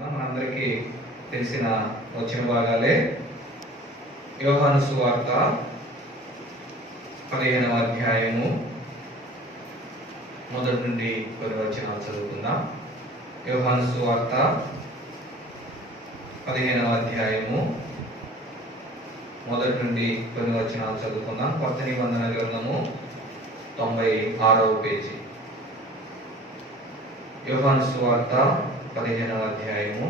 మనందరికీ తెలిసిన వచ్చిన భాగాలే. యోహాను సువార్త 15వ అధ్యాయము మొదటి నుండి కొన్ని వచనాలు చదువుకుందాం. యోహాను సువార్త 15వ అధ్యాయము మొదటి నుండి కొన్ని వచనాలు చదువుకుందాం. కొత్త నిబంధన గ్రంథము 96వ పేజీ. యోహాను సువార్త 15వ అధ్యాయము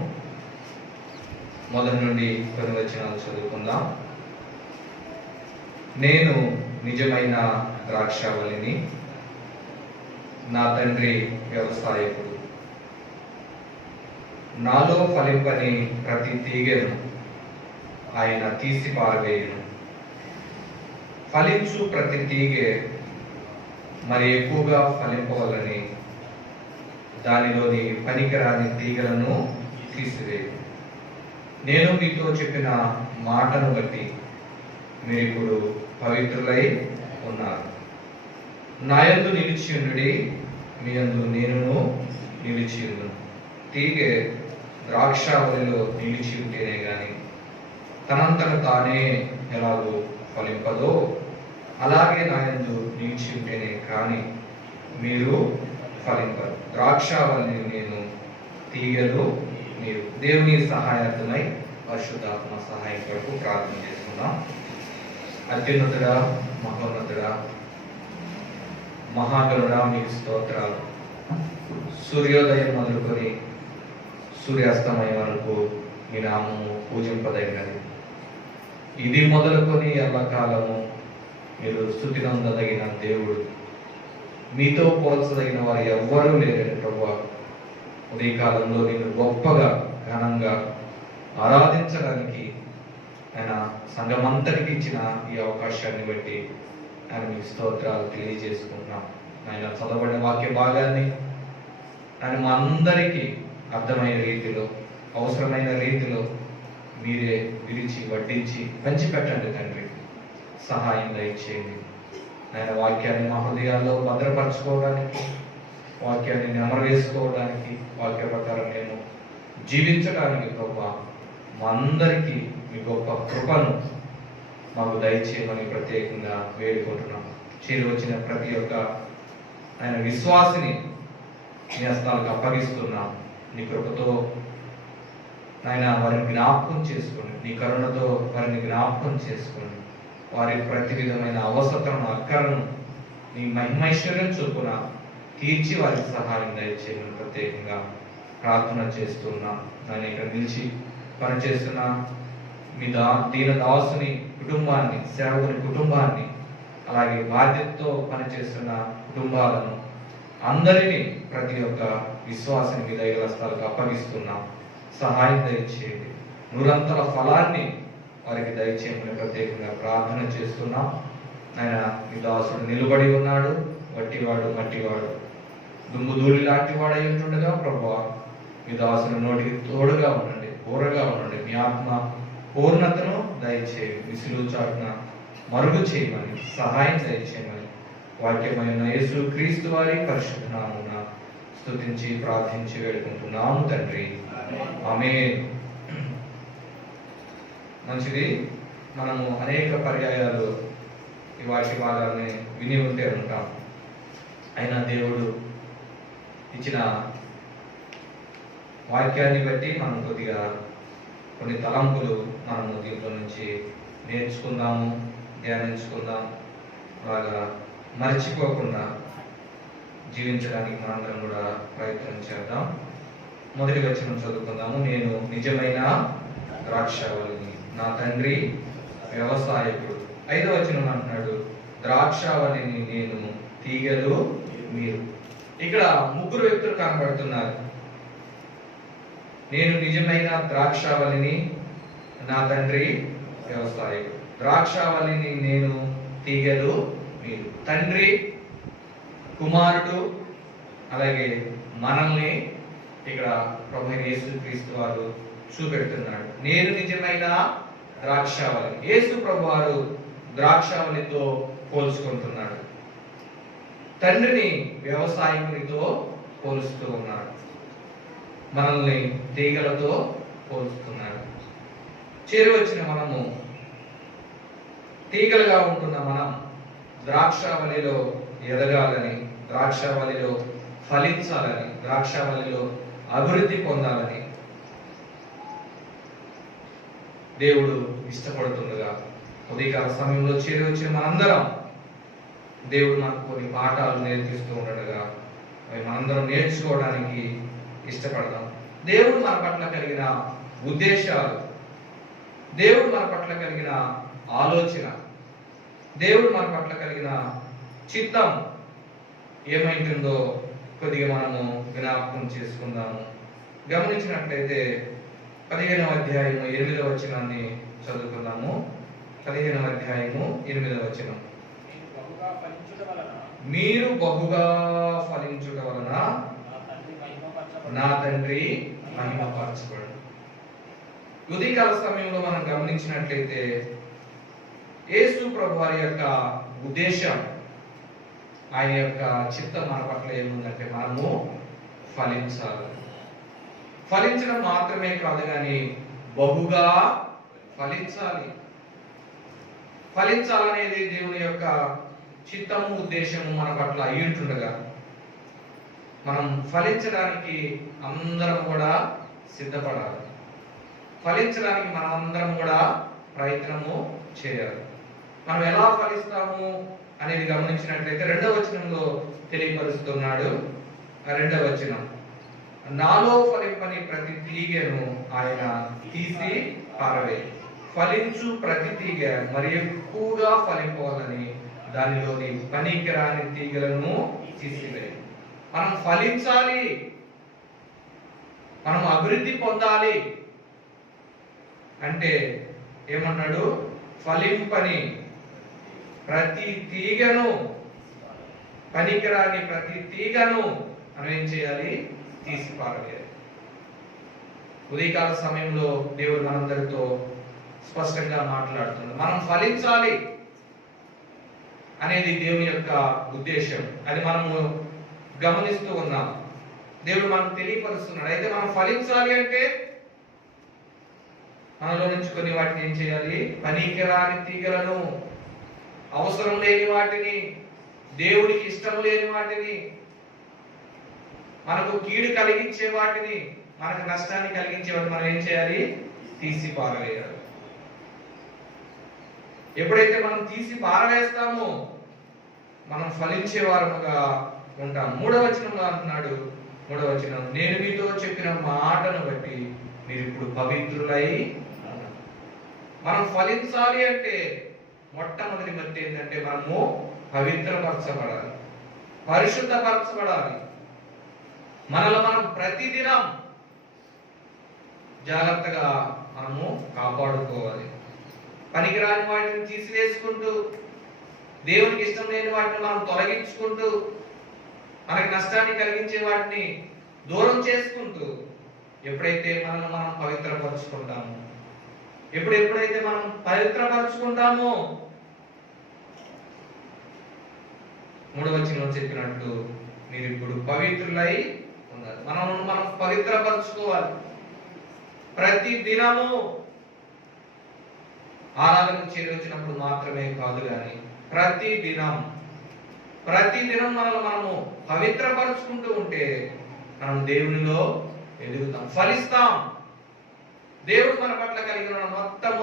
మొదటి నుండి కొన్ని వచనాలు చదువుకుందాం. నేను నిజమైన ద్రాక్షావళిని, నా తండ్రి వ్యవసాయకుడు. నాలో ఫలింపని ప్రతి తీగెను ఆయన తీసి పారవేయును. ఫలించు ప్రతి తీగె మరి ఎక్కువగా ఫలింపవలని దానిలోని పనికిరాని తీగలను తీసివేయు. నేను మీతో చెప్పిన మాటను బట్టి మీరు ఇప్పుడు పవిత్రులై ఉన్నారు. నా యందు నిలిచి ఉండుడి, మీ యందు నేనును నిలిచి ఉండును. తీగె ద్రాక్షావళిలో నిలిచి ఉంటేనే గాని తనంతట తానే ఎలాగో ఫలింపదో, అలాగే నా యందు నిలిచి ఉంటేనే కానీ మీరు ఫలింపరు. ద్రాక్షావళిని నేను, తీగలు మీరు. దేవుని సహాయార్థమై పరిశుద్ధాత్మ సహాయం కొరకు ప్రార్థన చేసుకున్నాం. అత్యున్నతుడా, మహోన్నతుడా, మహాగణుడా, మీకు స్తోత్రాలు. సూర్యోదయం మొదలుకొని సూర్యాస్తమయం వరకు మీ నామము పూజింపదగినది. ఇది మొదలుకొని ఎల్లకాలము మీరు స్తుతినందదగిన దేవుడు. మీతో పోల్చదగిన వారు ఎవ్వరూ లేరని ప్రభువా, ఉదయకాలంలో నేను గొప్పగా ఘనంగా ఆరాధించడానికి ఆయన సంఘమంతటికి ఇచ్చిన ఈ అవకాశాన్ని బట్టి ఆయన మీకు స్తోత్రాలు తెలియజేసుకుంటున్నాం. ఆయన చదవబడిన వాక్య భాగాన్ని ఆయన మా అందరికీ అర్థమైన రీతిలో, అవసరమైన రీతిలో మీరే విరిచి వడ్డించి పంచిపెట్టండి తండ్రి. సహాయం దయచేయండి. ఆయన వాక్యాన్ని మా హృదయాల్లో భద్రపరచుకోవడానికి, వాక్యాన్ని నెమరు వేసుకోవడానికి, వాక్య ప్రకారం మేము జీవించడానికి ప్రభా మా అందరికీ మీ గొప్ప కృపను మాకు దయచేయమని ప్రత్యేకంగా వేడుకుంటున్నాం. చేరి వచ్చిన ప్రతి ఒక్క ఆయన విశ్వాసిని నీ హస్తాలకు అప్పగిస్తున్నాం. నీ కృపతో ఆయన వారిని జ్ఞాపకం చేసుకోండి. నీ కరుణతో వారిని జ్ఞాపకం చేసుకోండి. వారి ప్రతి విధమైన అవసరతను, అక్కరను నీ మహిమైశ్వర్యం చొప్పున తీర్చి వారికి సహాయం దయచేయమని ప్రత్యేకంగా ప్రార్థన చేస్తున్నాం. నేను ఇక్కడ నిలిచి పనిచేస్తున్న మీ దీన దాసుని కుటుంబాన్ని, సేవకుని కుటుంబాన్ని, అలాగే బాధ్యతతో పనిచేస్తున్న కుటుంబాలను అందరినీ, ప్రతి ఒక్క విశ్వాసాన్ని మీ దైవ హస్తాలకు అప్పగిస్తున్నాం. సహాయం దయచేయండి. నూరంతల ఫలాన్ని వారికి దయచేయమని ప్రత్యేకంగా ప్రార్థన చేస్తున్నాం. ఆయన మీ దాసుడు నిలబడి ఉన్నాడు, వట్టివాడు మట్టివాడు, దుమ్ము ధూళి లాంటి వాడు అయి ఉంటుండగా ప్రభువా, మీ దాసుని నోటికి తోడుగా ఉండండి, ఊరగా ఉండండి. మీ ఆత్మ పూర్ణతను దయచేయండి. విసులు చాటున మరుగు చేయమని, సహాయం దయచేయమని వాక్యమైన యేసు క్రీస్తు వారి పరిశుద్ధ నామమున స్తుతించి ప్రార్థించి వేడుకుంటున్నాము తండ్రి. ఆమేన్. మంచిది. మనము అనేక పర్యాయాలు ఈ వాక్య భాగాన్ని విని ఉంటే ఉంటాం. అయినా దేవుడు ఇచ్చిన వాక్యాన్ని బట్టి మనం కొద్దిగా కొన్ని తలంపులు మనము దీంట్లో నుంచి నేర్చుకుందాము, ధ్యానించుకుందాం. అలాగా మర్చిపోకుండా జీవించడానికి మనందరం కూడా ప్రయత్నం చేద్దాం. మొదటి వచనం చదువుకుందాము. నేను నిజమైన ద్రాక్షావళిని, నా తండ్రి వ్యవసాయకుడు. 5వ వచనం అంటున్నాడు, ద్రాక్షావళిని నేను, తీగలు మీరు. ఇక్కడ ముగ్గురు వ్యక్తులు కనబడుతున్నారు. నేను నిజమైన ద్రాక్షావళిని, నా తండ్రి వ్యవసాయకుడు. ద్రాక్షావళిని నేను, తీగలు మీరు. తండ్రి, కుమారుడు, అలాగే మనల్ని ఇక్కడ ప్రభువైన యేసుక్రీస్తు వారు చూపెడుతున్నాడు. నేను నిజమైన ద్రాక్షావళి. యేసు ప్రభు వారు ద్రాక్షావళితో పోల్చుకుంటున్నాడు. తండ్రిని వ్యవసాయకునితో పోలుస్తూ ఉన్నాడు. మనల్ని తీగలతో పోలుస్తున్నాడు. చేరువచ్చిన మనము, తీగలుగా ఉంటున్న మనం ద్రాక్షావళిలో ఎదగాలని, ద్రాక్షావళిలో ఫలించాలని, ద్రాక్షావళిలో అభివృద్ధి పొందాలని దేవుడు ఇష్టపడుతుండగా ఉదయకాల సమయంలో చేరి వచ్చిన మనందరం దేవుడు మనకు కొన్ని పాఠాలు నేర్పిస్తూ ఉండగా అవి మనందరం నేర్చుకోవడానికి ఇష్టపడదాం. దేవుడు మన పట్ల కలిగిన ఉద్దేశాలు, దేవుడు మన పట్ల కలిగిన ఆలోచన, దేవుడు మన పట్ల కలిగిన చిత్తం ఏమైంటుందో కొద్దిగా మనము జ్ఞాపకం చేసుకుందాము. గమనించినట్లయితే 15వ అధ్యాయము 8వ వచనాన్ని చదువుకుందాము. 15వ అధ్యాయము 8వ వచనం. మీరు బహుగా ఫలించుట వలన నా తండ్రి మహిమపరచబడు. ఉదయకాల సమయంలో మనం గమనించినట్లయితే యేసు ప్రభు వారి యొక్క ఉద్దేశం, ఆయన యొక్క చిత్తం మన పట్ల ఏముందంటే మనము ఫలించాలి. ఫలించడం మాత్రమే కాదు కానీ బహుగా ఫలించాలి. ఫలించాలనేది దేవుని యొక్క చిత్తము, ఉద్దేశము మన పట్ల అయ్యుంటుండగా మనం ఫలించడానికి అందరం కూడా సిద్ధపడాలి. ఫలించడానికి మనం అందరం కూడా ప్రయత్నము చేయాలి. మనం ఎలా ఫలిస్తాము అనేది గమనించినట్లయితే 2వ వచనంలో తెలియపరుస్తున్నాడు. ఆ 2వ వచనం, నాలో ఫలింపని ప్రతి తీగను ఆయన తీసి పారవేయి, ఫలించు ప్రతి తీగ మరి ఎక్కువగా ఫలింపవాలని దానిలోని పనికిరాని తీగలను తీసివేయి. మనం ఫలించాలి, మనం అభివృద్ధి పొందాలి అంటే ఏమన్నాడు? ఫలింపని ప్రతి తీగను, పనికిరాని ప్రతి తీగను మనం ఏం చేయాలి? తీసి పారవేయాలి. ఉదయకాల సమయంలో దేవుడు మనందరితో స్పష్టంగా మాట్లాడుతున్నాడు. మనం ఫలించాలి అనేది దేవుని యొక్క ఉద్దేశం. అది మనము గమనిస్తూ ఉన్నాం. దేవుడు మనకు తెలియపరుస్తున్నాడు. అయితే మనం ఫలించాలి అంటే మనలో నుంచి కొన్ని వాటిని ఏం చేయాలి? పనికిరాని తీగలను, అవసరం లేని వాటిని, దేవుడికి ఇష్టం లేని వాటిని, మనకు కీడు కలిగించే వాటిని, మనకు నష్టాన్ని కలిగించే వాటిని మనం ఏం చేయాలి? తీసి పారవేయాలి. ఎప్పుడైతే మనం తీసి పారవేస్తామో మనం ఫలించే వారముగా ఉంటాం. 3వ వచనంలో అంటున్నాడు, 3వ వచనం, నేను మీతో చెప్పిన మాటను బట్టి మీరు ఇప్పుడు పవిత్రులై. మనం ఫలించాలి అంటే మొట్టమొదటి మట్టి ఏంటంటే మనము పవిత్రపరచబడాలి, పరిశుద్ధపరచబడాలి. మనలో మనం ప్రతిదినం జాగ్రత్తగా మనము కాపాడుకోవాలి. పనికిరాని వాటిని తీసివేసుకుంటూ, దేవునికి ఇష్టం లేని వాటిని మనం తొలగించుకుంటూ, మనకి నష్టాన్ని కలిగించే వాటిని దూరం చేసుకుంటూ ఎప్పుడైతే మనం పవిత్రపరచుకుంటామో, ఎప్పుడైతే మనం పవిత్రపరచుకుంటామో 3వ వచనం చెప్పినట్టు మీరు ఇప్పుడు పవిత్రులై ఉన్నారు. మనం పవిత్రపరచుకోవాలి. ప్రతి దినము ఆరాధనకు చేరొచ్చినప్పుడు మాత్రమే కాదు కానీ ప్రతి దినం మనము పవిత్రపరుచుకుంటూ ఉంటే మనం దేవునిలో ఎదుగుతాం, ఫలిస్తాం. దేవుడు మన పట్ల కలిగిన మొత్తం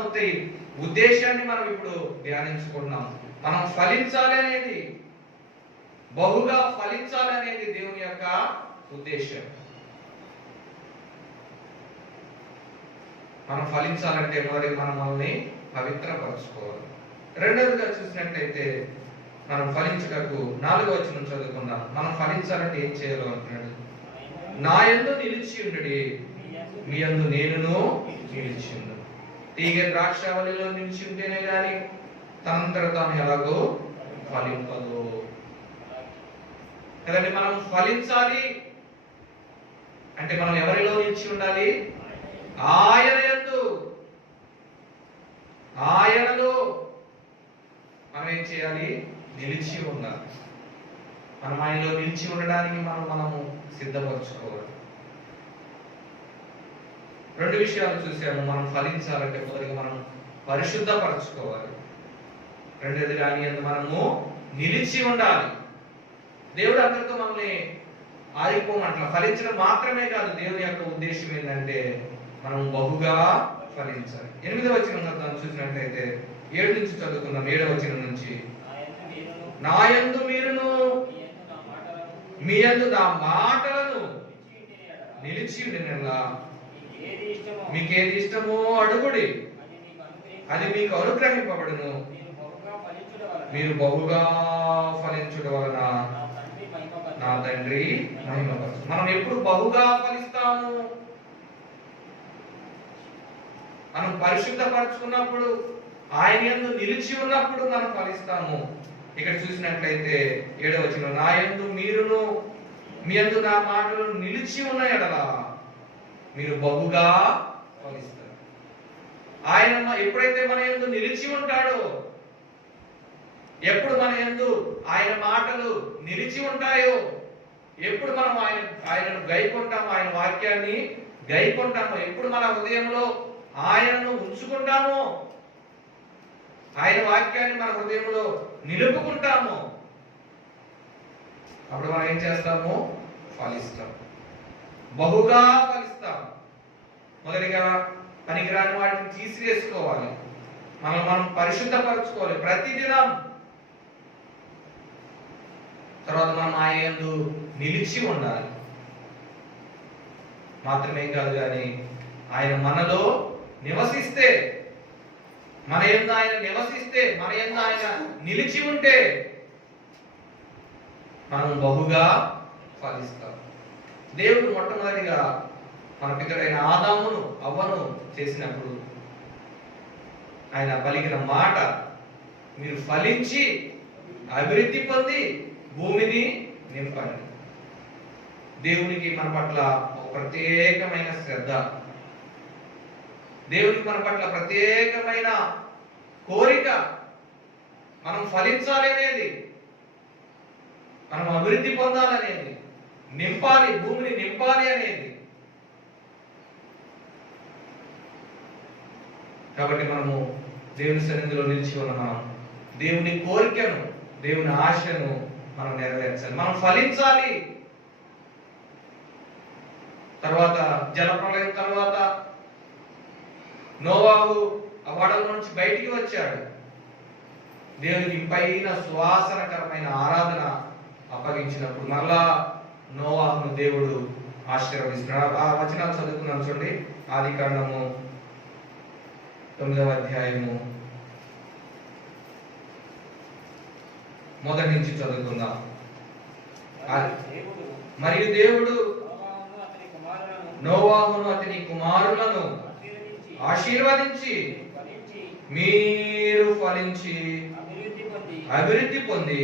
ఉద్దేశాన్ని మనం ఇప్పుడు ధ్యానించుకుంటున్నాం. మనం ఫలించాలి అనేది, బహుగా ఫలించాలి అనేది దేవుని యొక్క ఉద్దేశం. మనం ఫలించాలంటే మొదటి మనల్ని పవిత్రపరచుకోవాలి. రెండవదిగా చూసినట్లయితే మనం ఫలించటకు 4వ వచనం చదువుకుందాం. మనం ఫలించాలంటే ఏం చేయాలో అంటున్నాడు. నా యందు నిలిచి ఉండుడి, మీ యందు నేనును నిలిచి ఉండు. తీగ ద్రాక్షావళిలో నిలిచి ఉంటేనే గాని తనంతట తాను ఎలాగో ఫలింపదు కదండి. మనం ఫలించాలి అంటే మనం ఎవరిలో నిలిచి ఉండాలి? ఆయన యందు, ఆయనలో మనం ఏం చేయాలి? నిలిచి ఉండాలి. మనం ఆయనలో నిలిచి ఉండడానికి మనము సిద్ధపరచుకోవాలి. రెండు విషయాలు చూసాము. మనం ఫలించాలంటే మొదటిగా మనం పరిశుద్ధపరచుకోవాలి. రెండోదిగా ఆయన మనము నిలిచి ఉండాలి. దేవుడు అందరితో మనల్ని ఆగిపోమంట. ఫలించడం మాత్రమే కాదు, దేవుని యొక్క ఉద్దేశం ఏంటంటే మనం బహుగా ఫలించాలి. 8వ వచనం చూసినట్లయితే 7 నుంచి చదువుకుందాం. 7వ వచనం నుంచి, నా యందు మీరును మీ యందు నా మాటలను నిలిచి ఉండినలా మీకేది ఇష్టమో అడుగుడి, అది మీకు అనుగ్రహింపబడును. మీరు బహుగా ఫలించుట వలన నా తండ్రి మహిమపరచు. మనం ఎప్పుడు బహుగా ఫలిస్తాము? మనం పరిశుద్ధపరచుకున్నప్పుడు, ఆయన యందు నిలిచి ఉన్నప్పుడు మనం ఫలిస్తాము. ఇక్కడ చూసినట్లయితే 7వ వచనం, నా యందు మీరును మీ యందు నా మాటలు నిలిచి ఉన్న ఎడల మీరు బహుగా ఫలిస్తారు. ఆయన ఎప్పుడైతే మన యందు నిలిచి ఉంటాడో, ఎప్పుడు మన యందు ఆయన మాటలు నిలిచి ఉంటాయో, ఎప్పుడు మనం ఆయనను గైకొంటామో, ఆయన వాక్యాన్ని గైకొంటామో, ఎప్పుడు మన హృదయంలో ఆయనను ఉంచుకుంటామో, ఆయన వాక్యాన్ని మన హృదయంలో నిలుపుకుంటామో, అప్పుడు మనం ఏం చేస్తాము? ఫలిస్తాం, బహుగా ఫలిస్తాం. మొదటిగా పనికిరాని వాటిని తీసివేసుకోవాలి. మనం పరిశుద్ధపరచుకోవాలి ప్రతిదినం. తర్వాత మనం ఆయన యందు నిలిచి ఉండాలి. మాత్రమే కాదు కానీ ఆయన మనలో నివసిస్తే, మన యందు ఆయన నివసిస్తే, మన యందు ఆయన నిలిచి ఉంటే మనం బహుగా ఫలిస్తాం. దేవుడు మొట్టమొదటిగా మన పితరుడైన ఆదామును అవ్వను చేసినప్పుడు ఆయన పలికిన మాట, మీరు ఫలించి అభివృద్ధి పొంది భూమిని నింపండి. దేవునికి మన పట్ల ఒక ప్రత్యేకమైన శ్రద్ధ, దేవునికి మన పట్ల ప్రత్యేకమైన కోరిక. మనం ఫలించాలి అనేది, మనం అభివృద్ధి పొందాలనేది, నింపాలి, భూమిని నింపాలి అనేది. కాబట్టి మనము దేవుని సన్నిధిలో నిలిచి ఉన్న మనం దేవుని కోరికను, దేవుని ఆశను మనం నెరవేర్చాలి, మనం ఫలించాలి. తర్వాత జలప్రళయం తర్వాత నోవాహు ఆ ఓడల నుంచి బయటికి వచ్చాడు. దేవునికి పైన సువాసనకరమైన ఆరాధన అప్పగించినప్పుడు మరలా నోవాహును దేవుడు ఆశీర్వదిస్తున్నాడు. ఆ వచనాలు చదువుకున్నాం చూడండి. ఆదికాండము 9వ అధ్యాయము 1 నుంచి చదువుకుందాం. మరియు దేవుడు నోవాహును అతని కుమారులను ఆశీర్వదించి, మీరు ఫలించి అభివృద్ధి పొంది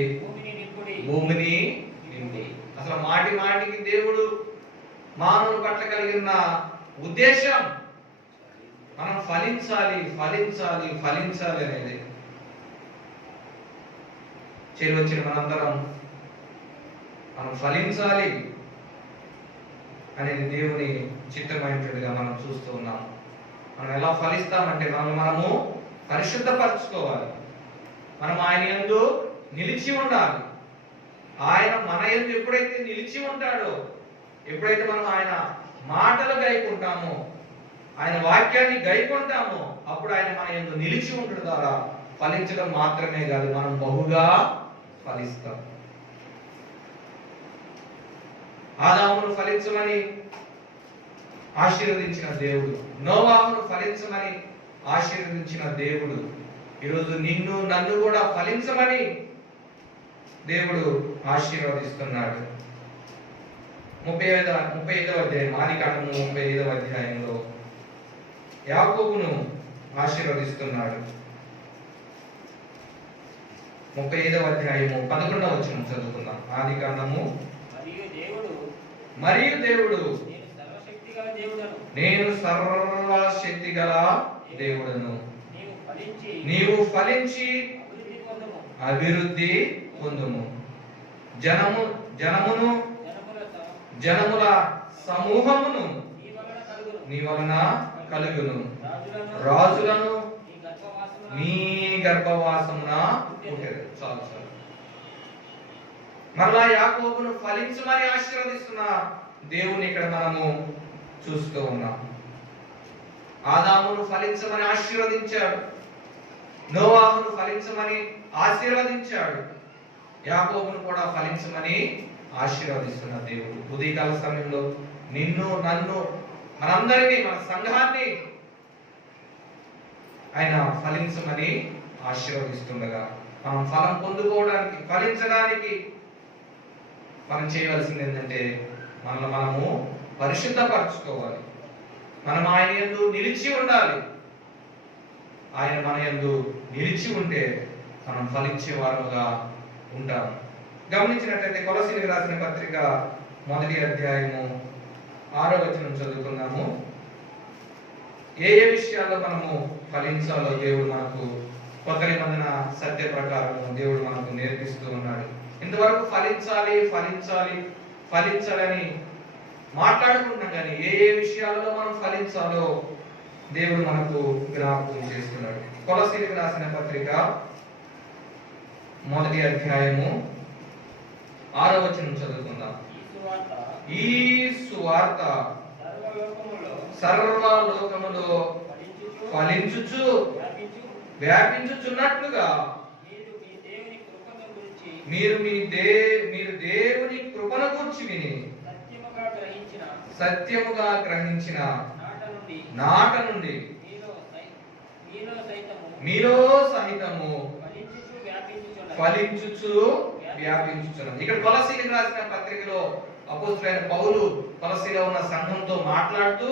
భూమిని నింపి. అసలు మాటి మాటికి దేవుడు మానవుల పట్ల కలిగిన ఉద్దేశం మనం ఫలించాలి, ఫలించాలి, ఫలించాలి అనేది. చేరువచ్చిన మనందరం మనం ఫలించాలి అనేది దేవుని చిత్తమైనట్టుగా మనం చూస్తూ ఉన్నాం. మనం ఎలా ఫలిస్తామంటే మనము పరిశుద్ధపరచుకోవాలి. మనం ఆయన యందు నిలిచి ఉండాలి. ఆయన మన యందు ఎప్పుడైతే నిలిచి ఉంటాడో, ఎప్పుడైతే మనం ఆయన మాటలు గైకుంటామో, ఆయన వాక్యాన్ని గైకుంటామో, అప్పుడు ఆయన మన యందు నిలిచి ఉండడం ద్వారా ఫలించడం మాత్రమే కాదు, మనం బహుగా ఫలిస్తాం. ఆదామును ఫలించమని ఆశీర్వదించిన దేవుడు, నోవాహును ఫలించమని ఆశీర్వదించిన దేవుడు ఈరోజు నిన్ను నన్ను కూడా ఫలించమని దేవుడు ఆశీర్వదిస్తున్నాడు. 35వ అధ్యాయం, ఆదికాండము 35వ అధ్యాయంలో యాకోబును ఆశీర్వదిస్తున్నాడు. 35వ అధ్యాయము 11వ వచనం చదువుకుందాం. ఆదికాండము, మరియు దేవుడు నేను సర్వశక్తి గల దేవుడను, నీవు ఫలించి అభివృద్ధి పొందుము. జనమును జనముల సమూహమును నీ వలన కలుగును. రాజులను నీ గర్భవాసమున పుట్టెను. చాలు చాలు. మరలా యాకోబును ఫలించమని ఆశీర్వదిస్తున్న దేవుని ఇక్కడ మనము చూస్తూ ఉన్నాం. ఆదామును ఫలించమని ఆశీర్వదించాడు, నోవాహును ఫలించమని ఆశీర్వదించాడు, యాకోబును కూడా ఫలించమని ఆశీర్వదిస్తున్న దేవుడు ఉదయకాల సమయంలో నిన్ను నన్ను మనందరినీ మన సంఘాన్ని ఆయన ఫలించమని ఆశీర్వదిస్తుండగా మనం ఫలం పొందుకోవడానికి ఫలించడానికి మనం చేయవలసింది ఏంటంటే మనము పరిశుద్ధపరచుకోవాలి. మనం ఆయన యందు నిలిచి ఉండాలి. ఆయన మన యందు నిలిచి ఉంటే మనం ఫలించే వారుగా ఉంటాం. గమనించినట్లయితే కొలసీలకు రాసిన పత్రిక 1వ అధ్యాయము 6వ వచనం చదువుకున్నాము. ఏ విషయాల్లో మనము ఫలించాలో దేవుడు మనకు కొత్త నిబంధన సత్య ప్రకారం దేవుడు మనకు నేర్పిస్తూ ఉన్నాడు. ఇంతవరకు ఫలించాలి ఫలించాలి ఫలించాలని మాట్లాడుకుంటున్నాం, కానీ ఏ విషయాలలో మనం ఫలించాలో దేవుడు మనకు జ్ఞాపకం చేస్తున్నాడు. కొలసీలకు రాసిన పత్రిక 1వ అధ్యాయము 6వ వచనం చదువుకుందాం. ఈ సువార్త సర్వలోకములో ఫలించుచు వ్యాపించుచున్నట్లుగా మీరు దేవుని కృపను గురించి విని సత్యముగా గ్రహించిన నాట నుండి మీలో సహితము ఫలించుచు వ్యాపించుచున్నది. ఇక్కడ కొలసీలకు రాసిన పత్రికలో అపోస్తలుడైన పౌలు కొలసీలో ఉన్న సంఘంతో మాట్లాడుతూ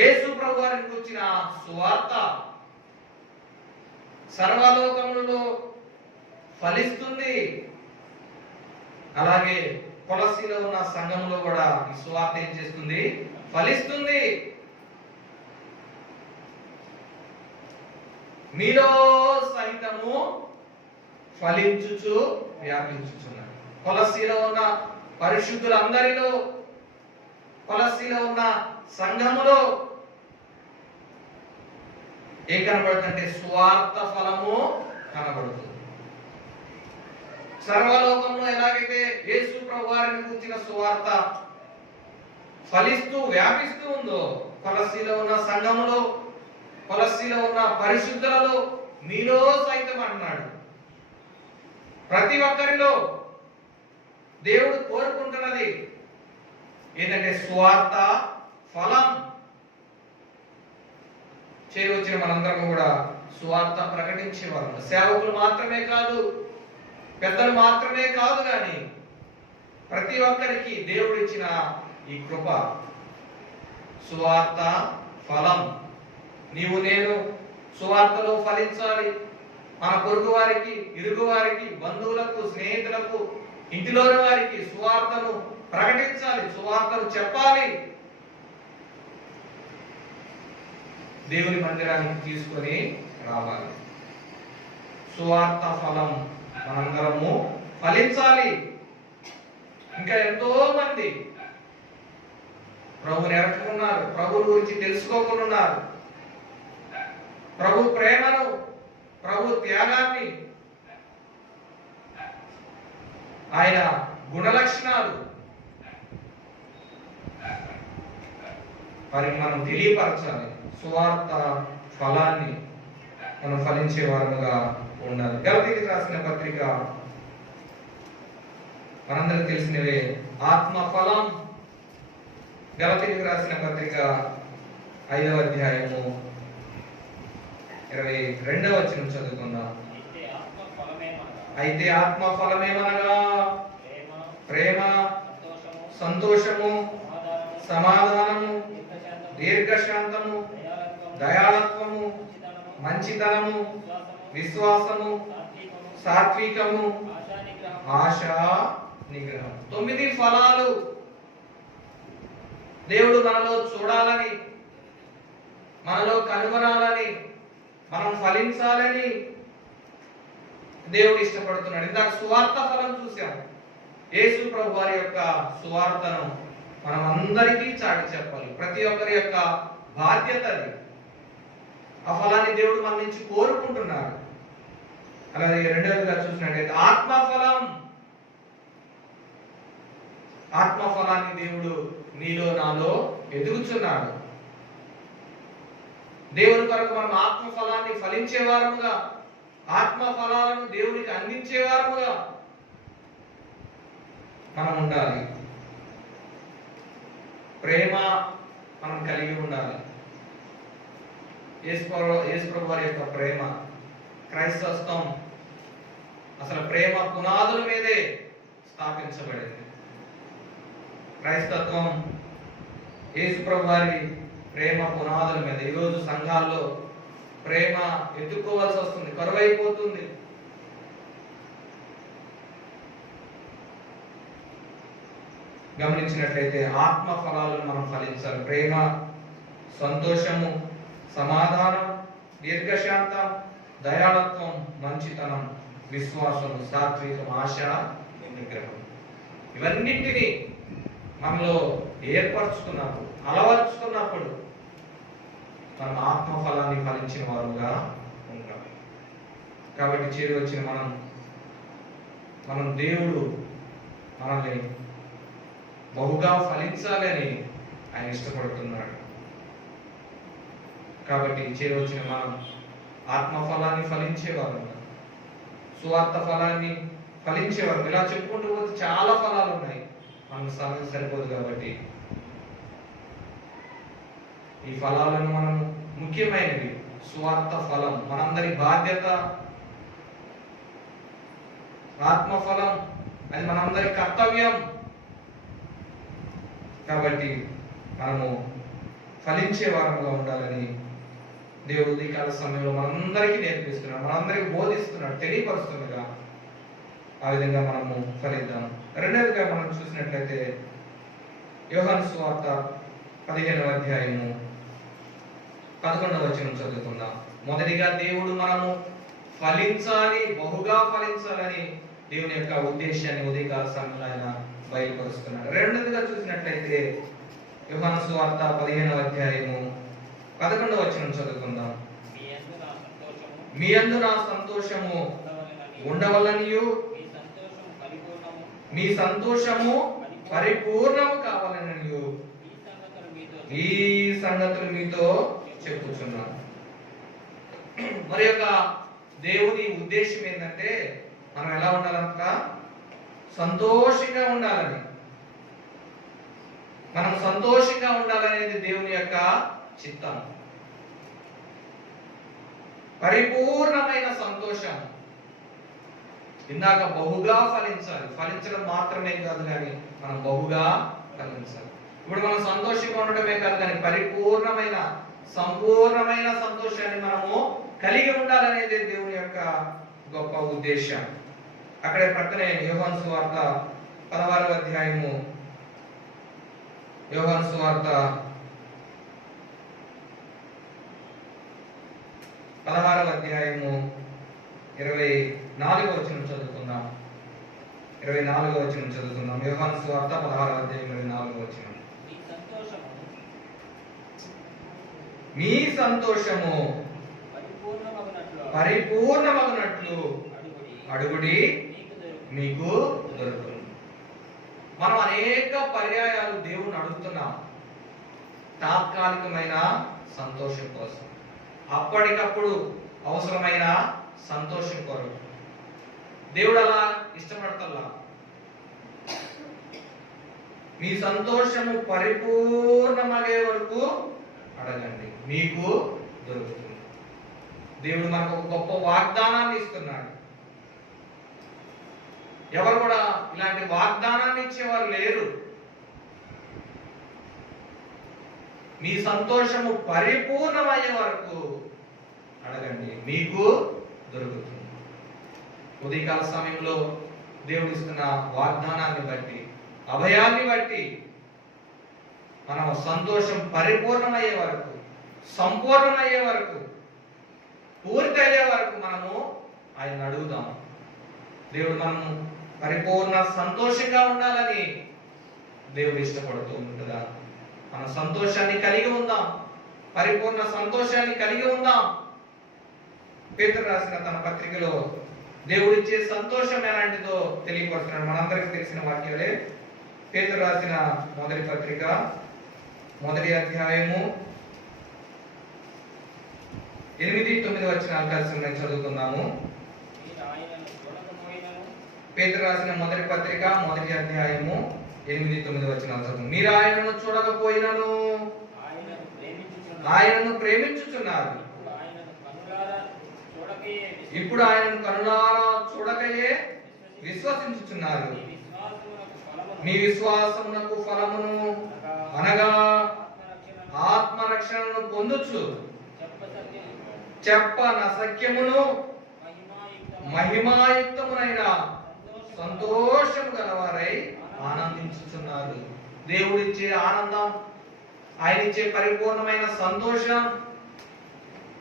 యేసు ప్రభువారిని గురించిన సువార్త సర్వలోకములలో ఫలిస్తుంది. అలాగే కొలసీలో ఉన్న సంఘంలో కూడా ఈ సువార్త ఏం చేస్తుంది? ఫలిస్తుంది. మీలో సహితము ఫలించుచు వ్యాపించుచున్నారు. కొలసీలో ఉన్న పరిశుద్ధులందరిలో, కొలసీలో ఉన్న సంఘములో ఏం కనబడుతుందంటే సువార్త ఫలము కనబడుతుంది. సర్వలోకంలో ఎలాగైతే యేసు ప్రభువారిని గురించిన సువార్త ఫలిస్తూ వ్యాపిస్తూ ఉందో, కొలసీలో ఉన్న సంఘములో, కొలసీలో ఉన్న పరిశుద్ధులలో మీలో సైతం అన్నాడు. ప్రతి ఒక్కరిలో దేవుడు కోరుకుంటున్నది ఏంటంటే సువార్త ఫలం. చేరి వచ్చిన మనందరం కూడా సువార్త ప్రకటించేవారు. సేవకులు మాత్రమే కాదు, పెద్దలు మాత్రమే కాదు, కానీ ప్రతి ఒక్కరికి దేవుడు ఇచ్చిన ఈ కృప సువార్త ఫలం. నీవు నేను సువార్తలో ఫలించాలి. మన పొరుగు వారికి, ఇరుగు వారికి, బంధువులకు, స్నేహితులకు, ఇంటిలోని వారికి సువార్తను ప్రకటించాలి, సువార్తను చెప్పాలి. దేవుని మందిరానికి తీసుకొని రావాలి. సువార్త ఫలం మనందరము ఫలించాలి. ఇంకా ఎంతో మంది ప్రభుని ఎరకున్నారు, ప్రభు గురించి తెలుసుకోకున్నారు, ప్రభు ప్రేమను, ప్రభు త్యాగాన్ని, ఆయన గుణలక్షణాలు వారికి మనం తెలియపరచాలి. సువార్త ఫలాన్ని మనం ఫలించే వారుగా ఉండాలి. గలతీయులకు రాసిన పత్రిక మనందరికి తెలిసినవే ఆత్మ ఫలం. గలతీయులకు రాసిన పత్రిక 5వ అధ్యాయము 22వ వచనం చదువుకుందాం. అయితే ఆత్మ ఫలమేమనగా ప్రేమ, సంతోషము, సమాధానము, దీర్ఘశాంతము, దయాళత్వము, మంచితనము, విశ్వాసము, సాత్వికము, ఆశా నిగ్రహం. 9 ఫలాలు దేవుడు మనలో చూడాలని, మనలో కనుగొనాలని, మనం ఫలించాలని దేవుడు ఇష్టపడుతున్నాడు. ఇందాక సువార్త ఫలం చూసాం. యేసు ప్రభు వారి యొక్క సువార్తను మనం అందరికీ చాటి చెప్పాలి. ప్రతి ఒక్కరి యొక్క బాధ్యత అది. ఆ ఫలాన్ని దేవుడు మన నుంచి కోరుకుంటున్నాడు. అలాగే రెండవదిగా చూసినట్లయితే ఆత్మఫలాన్ని దేవుడు నీలో నాలో ఎదుగుచున్నాడు. దేవుని కొరకు మనం ఆత్మఫలాన్ని ఫలించే వారముగా, ఆత్మఫలాలను దేవునికి అందించే వారముగా మనం ఉండాలి. ప్రేమ మనం కలిగి ఉండాలి. యేసు ప్రభు వారి యొక్క ప్రేమ, క్రైస్తవత్వం అసలు ప్రేమ పునాదుల మీదే స్థాపించబడింది. క్రైస్తత్వం యేసు ప్రభు వారి ప్రేమ పునాదుల మీద. ఈరోజు సంఘాల్లో ప్రేమ ఎత్తుక్కోవాల్సి వస్తుంది, కరువైపోతుంది. గమనించినట్లయితే ఆత్మ ఫలాలను మనం ఫలించాలి. ప్రేమ, సంతోషము, సమాధానం, దీర్ఘశాంతం, దయాళత్వం, మంచితనం, విశ్వాసం, సాత్వికం, ఆశ, నిగ్రహం. ఇవన్నింటినీ మనలో ఏర్పరచుకున్నప్పుడు, అలవర్చుకున్నప్పుడు మనం ఆత్మఫలాన్ని ఫలించిన వారుగా ఉంటాం. కాబట్టి చేరి వచ్చిన మనం దేవుడు మనల్ని బహుగా ఫలించాలని ఆయన ఇష్టపడుతున్నాడు. కాబట్టి చేరి వచ్చిన మనం ఆత్మఫలాన్ని ఫలించేవారు, సువార్త ఫలాన్ని ఫలించేవారు. ఇలా చెప్పుకుంటూ పోతే చాలా ఫలాలు ఉన్నాయి, మనకు సమయం సరిపోదు. కాబట్టి ఈ ఫలాలను మనం ముఖ్యమైనవి. సువార్త ఫలం మనందరి బాధ్యత. ఆత్మఫలం అది మనందరి కర్తవ్యం. కాబట్టి మనము ఫలించే వారంగా ఉండాలని దేవుడు ఈ కాల సమయంలో మనందరికీ నేర్పిస్తున్నాడు, మనందరికీ బోధిస్తున్నాడు, తెలియపరుస్తుండగా ఆ విధంగా మనము ఫలిద్దాం. రెండవదిగా మనం చూసినట్లయితే యోహాను సువార్త 15వ అధ్యాయము 11వ వచనం చదువుకుందాం. మొదటిగా దేవుడు మనము ఫలించాలి, బహుగా ఫలించాలని దేవుని యొక్క ఉద్దేశాన్ని ఉదయకాల సమయంలో ఆయన బయలుపరుస్తున్నాడు. రెండవదిగా చూసినట్లయితే యోహాను సువార్త 15వ అధ్యాయము 11వ వచనం చదువుకుందాం. మీ యందు నా సంతోషము ఉండవలనియు మీ సంతోషము పరిపూర్ణము కావాలనియు ఈ సంగతులు మీతో చెప్పుచున్నాను. మరి యొక్క దేవుని ఉద్దేశం ఏంటంటే మనం ఎలా ఉండాలంట? సంతోషంగా ఉండాలని. మనం సంతోషంగా ఉండాలనేది దేవుని యొక్క చిత్తం. పరిపూర్ణమైన సంతోషం. ఇందాక బహుగా ఫలించాలి. ఫలించడం మాత్రమే కాదు కానీ మనం బహుగా ఫలించాలి. ఇప్పుడు మనం సంతోషంగా ఉండటమే కాదు కానీ పరిపూర్ణమైన, సంపూర్ణమైన సంతోషాన్ని మనము కలిగి ఉండాలనేది దేవుని యొక్క గొప్ప ఉద్దేశం. అక్కడే ప్రక్కనే యోహాను సువార్త 16వ అధ్యాయము, యోహాను సువార్త 16వ అధ్యాయము 24వ వచనం చదువుకుందాం. 24వ వచనం చదువుకుందాం. యోహాను సువార్త 16వ అధ్యాయం 24వ వచనం. మీ సంతోషము పరిపూర్ణమగునట్లు అడుగుడి, మీకు దొరుకుతుంది. మనం అనేక పర్యాయాలు దేవుణ్ణి అడుగుతున్నాం తాత్కాలికమైన సంతోషం కోసం, అప్పటికప్పుడు అవసరమైన సంతోషం కొరకు. దేవుడు అలా ఇష్టపడతల్లా. మీ సంతోషము పరిపూర్ణమగే వరకు అడగండి, మీకు దొరుకుతుంది. దేవుడు మనకు ఒక గొప్ప వాగ్దానాన్ని ఇస్తున్నాడు. ఎవరు కూడా ఇలాంటి వాగ్దానాన్ని ఇచ్చేవారు లేరు. మీ సంతోషము పరిపూర్ణమయ్యే వరకు అడగండి, మీకు దొరుకుతుంది. ఉదయకాల సమయంలో దేవుడు ఇస్తున్న వాగ్దానాన్ని బట్టి, అభయాన్ని బట్టి మనం సంతోషం పరిపూర్ణమయ్యే వరకు, సంపూర్ణమయ్యే వరకు, పూర్తి అయ్యే వరకు మనము ఆయన అడుగుదాం. దేవుడు మనము పరిపూర్ణ సంతోషంగా ఉండాలని దేవుడు ఇష్టపడుతూ ఉంటుందా? మన సంతోషాన్ని కలిగి ఉందాం, పరిపూర్ణ సంతోషాన్ని కలిగి ఉందాం. పేతురు రాసిన తన పత్రికలో దేవుడిచ్చే సంతోషం ఎలాంటిదో తెలియపరుస్తున్నాడు. మనందరికీ తెలిసిన వాక్యాలే. పేతురు రాసిన మొదటి పత్రిక 1వ అధ్యాయము 8-9 వచనాలు కలిసి ఉన్నాయి, చదువుకుందాము. పేతురు రాసిన మొదటి పత్రిక 1వ అధ్యాయము 8-9 వచనాలు చదువు. మీరు ఆయనను చూడకపోయినను ఆయనను ప్రేమించుచున్నారు, ఇప్పుడు ఆయనను కనులారా చూడకయే విశ్వసించుచున్నారు. మీ విశ్వాసమునకు ఫలమును అనగా ఆత్మరక్షణను పొందుచు చెప్పనసఖ్యమును మహిమాయుక్తమునైన సంతోషము గలవారై ఆనందించుచున్నారు. దేవుడిచ్చే ఆనందం, ఆయన ఇచ్చే పరిపూర్ణమైన సంతోషం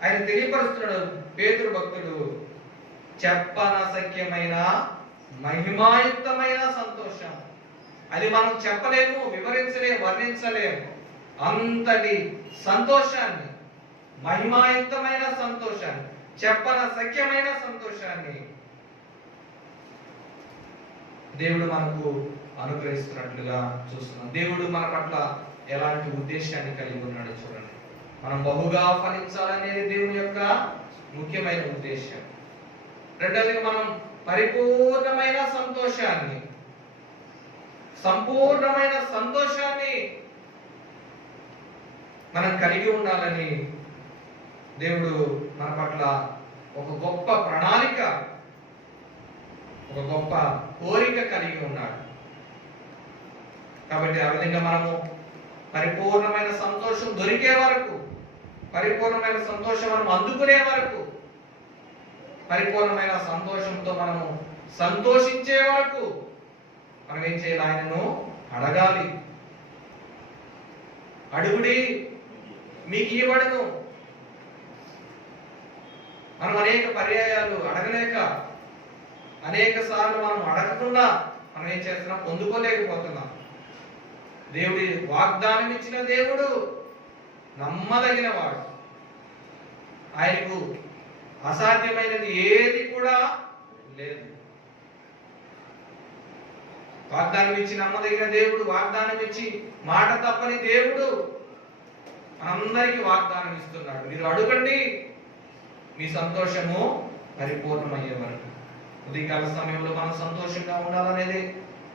ఆయన తెలియపరుస్తున్నాడు. పేతురు భక్తుడు చెప్పనసఖ్యమైన మహిమాయుక్తమైన సంతోషం, అది మనం చెప్పలేము, వివరించలేము, వర్ణించలేము. అంతటి సంతోషాన్ని, మహిమాయుక్తమైన సంతోషాన్ని, చెప్పనసఖ్యమైన సంతోషాన్ని దేవుడు మనకు అనుగ్రహిస్తున్నట్లుగా చూస్తున్నాం. దేవుడు మన పట్ల ఎలాంటి ఉద్దేశాన్ని కలిగి ఉన్నాడో చూడండి. మనం బహుగా ఫలించాలనేది దేవుని యొక్క ముఖ్యమైన ఉద్దేశం. రెండవది, మనం పరిపూర్ణమైన సంతోషాన్ని, సంపూర్ణమైన సంతోషాన్ని మనం కలిగి ఉండాలని దేవుడు మన పట్ల ఒక గొప్ప ప్రణాళిక, ఒక గొప్ప కోరిక కలిగి ఉన్నాడు. కాబట్టి ఆ విధంగా మనము పరిపూర్ణమైన సంతోషం దొరికే వరకు, పరిపూర్ణమైన సంతోషం మనం అందుకునే వరకు, పరిపూర్ణమైన సంతోషంతో మనము సంతోషించే వరకు మనం ఏం చేయాలి? ఆయనను అడగాలి. అడుగుడి మీకు ఇవ్వబడును. మనం అనేక పర్యాయాలు అడగలేక, అనేక సార్లు మనం అడగకుండా మనం ఏం చేస్తున్నాం? పొందుకోలేకపోతున్నాం. దేవుడి వాగ్దానం ఇచ్చిన దేవుడు నమ్మదగిన వాడు. ఆయనకు అసాధ్యమైనది ఏది కూడా లేదు. వాగ్దానం ఇచ్చి నమ్మదగిన దేవుడు, వాగ్దానం ఇచ్చి మాట తప్పని దేవుడు మనందరికీ వాగ్దానం ఇస్తున్నాడు. మీరు అడగండి, మీ సంతోషము పరిపూర్ణమయ్యే వరకు. ఉదయకాల సమయంలో మనం సంతోషంగా ఉండాలనేది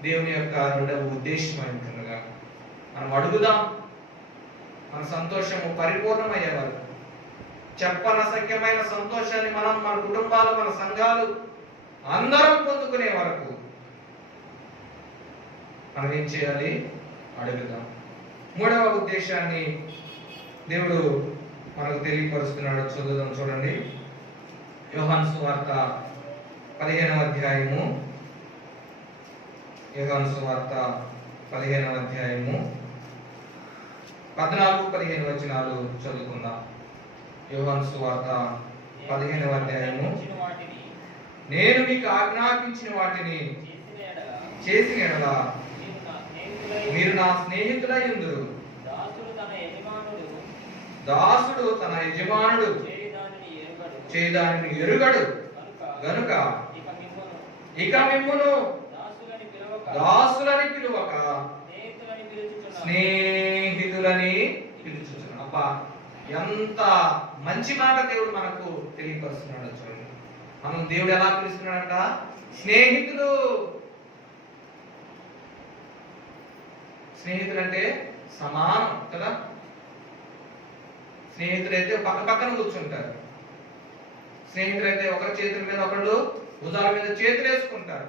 దేవుని యొక్క రెండవ ఉద్దేశమైనట్టుగా మనం అడుగుదాం. మన సంతోషము పరిపూర్ణమయ్యే వరకు, చెప్పనసఖ్యమైన సంతోషాన్ని మనం, మన కుటుంబాలు, మన సంఘాలు అందరం పొందుకునే వరకు మనం ఏం చేయాలి? అడుగుదాం. మూడవ ఉద్దేశాన్ని దేవుడు మనకు తెలియపరుస్తున్నాడు. చదువుదాం, చూడండి. యోహాను సువార్త 15వ అధ్యాయము, యోహాను సువార్త 15వ అధ్యాయము 14-15 వచనాలు చదువుకుందాం. యోహాను సువార్త 15వ అధ్యాయము. నేను మీకు ఆజ్ఞాపించిన వాటిని చేసిన యెడల మీరు నా స్నేహితులై ఉందురు. దాసుడు తన యజమానుడు చేయదానిని ఎరుగడు గనుక ఇక మిమ్మును దాసులని పిలువక స్నేహితులని పిలుచుచున్నాడు. అబ్బా, ఎంత మంచి మాట దేవుడు మనకు తెలియపరుస్తున్నాడు. చూడండి, మనం దేవుడు ఎలా పిలుస్తున్నాడంట? స్నేహితులు. స్నేహితులు అంటే సమానం కదా. స్నేహితులైతే పక్క పక్కన కూర్చుంటారు. స్నేహితులైతే ఒకరి చేతుల మీద ఒకళ్ళు, భుజాల మీద చేతులు వేసుకుంటారు.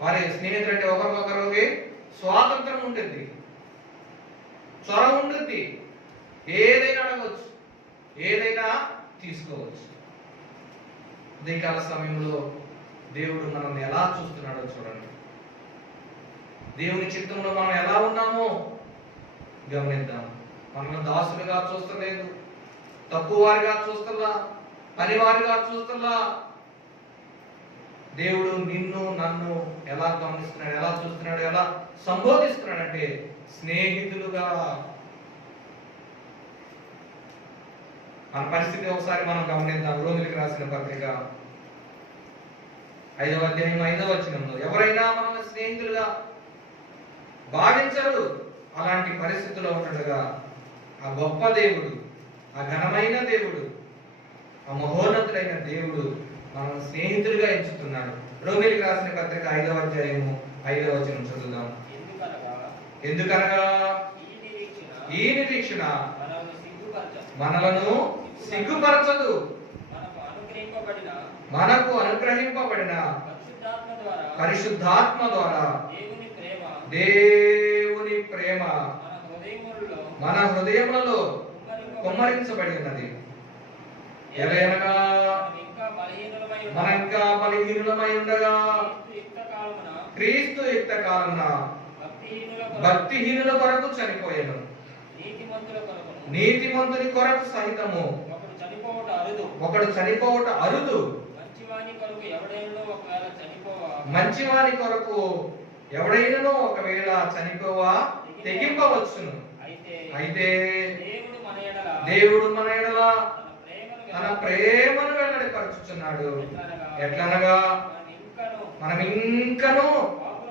వారి స్నేహితులు అంటే ఒకరికొకరికి స్వాతంత్రం ఉంటుంది, చొరవ ఉంటుంది. ఏదైనా అడగవచ్చు, ఏదైనా తీసుకోవచ్చు. ఉదయకాల సమయంలో దేవుడు మనల్ని ఎలా చూస్తున్నాడో చూడండి. దేవుని చిత్తంలో మనం ఎలా ఉన్నామో గమనిద్దాం. మనల్ని దాసులుగా చూస్తలేదు, తక్కువ వారిగా చూస్తలా, పనివారిగా చూస్తలా. దేవుడు నిన్ను నన్ను ఎలా గమనిస్తున్నాడు, ఎలా చూస్తున్నాడు, ఎలా సంబోధిస్తున్నాడు అంటే స్నేహితులుగా. మన పరిస్థితి ఒకసారి మనం గమనిద్దాం. రోమిలికి రాసిన పత్రిక 5వ అధ్యాయం 5వ వచనంలో, ఎవరైనా మనల్ని స్నేహితులుగా భావించరు. అలాంటి పరిస్థితుల్లో ఉండగా ఆ గొప్ప దేవుడు, ఆ ఘనమైన దేవుడు, ఆ మహోన్నతుడైన దేవుడు మనం స్నేహితులుగా ఎంచుతున్నాడు. రోమిలికి రాసిన పత్రిక 5వ అధ్యాయము 5వ వచనం చదువుదాం. ఎందుకనగా ఈ నిరీక్షణ మనలను సిగ్గుపరచదు, మనకు అనుగ్రహింపబడిన పరిశుద్ధాత్మ ద్వారా దేవుని ప్రేమ మన హృదయములలో కుమ్మరించబడి ఉన్నది. ఎలయనగా మనం ఇంకా బలహీనులమై ఉండగా క్రీస్తు యుక్త కాలమున భక్తిహీనుల కొరకు చనిపోయాను, నీతిమంతుని కొరకు సహితము ఒకడు చనిపోవట అరుదు. మంచివాని కొరకు ఎవడైనను ఒకవేళ చనిపోవా తెగింపవచ్చును. అయితే దేవుడు మన ఎడల తన ప్రేమను వెల్లడిపరుచుచున్నాడు. ఎట్లనగా మనం ఇంకను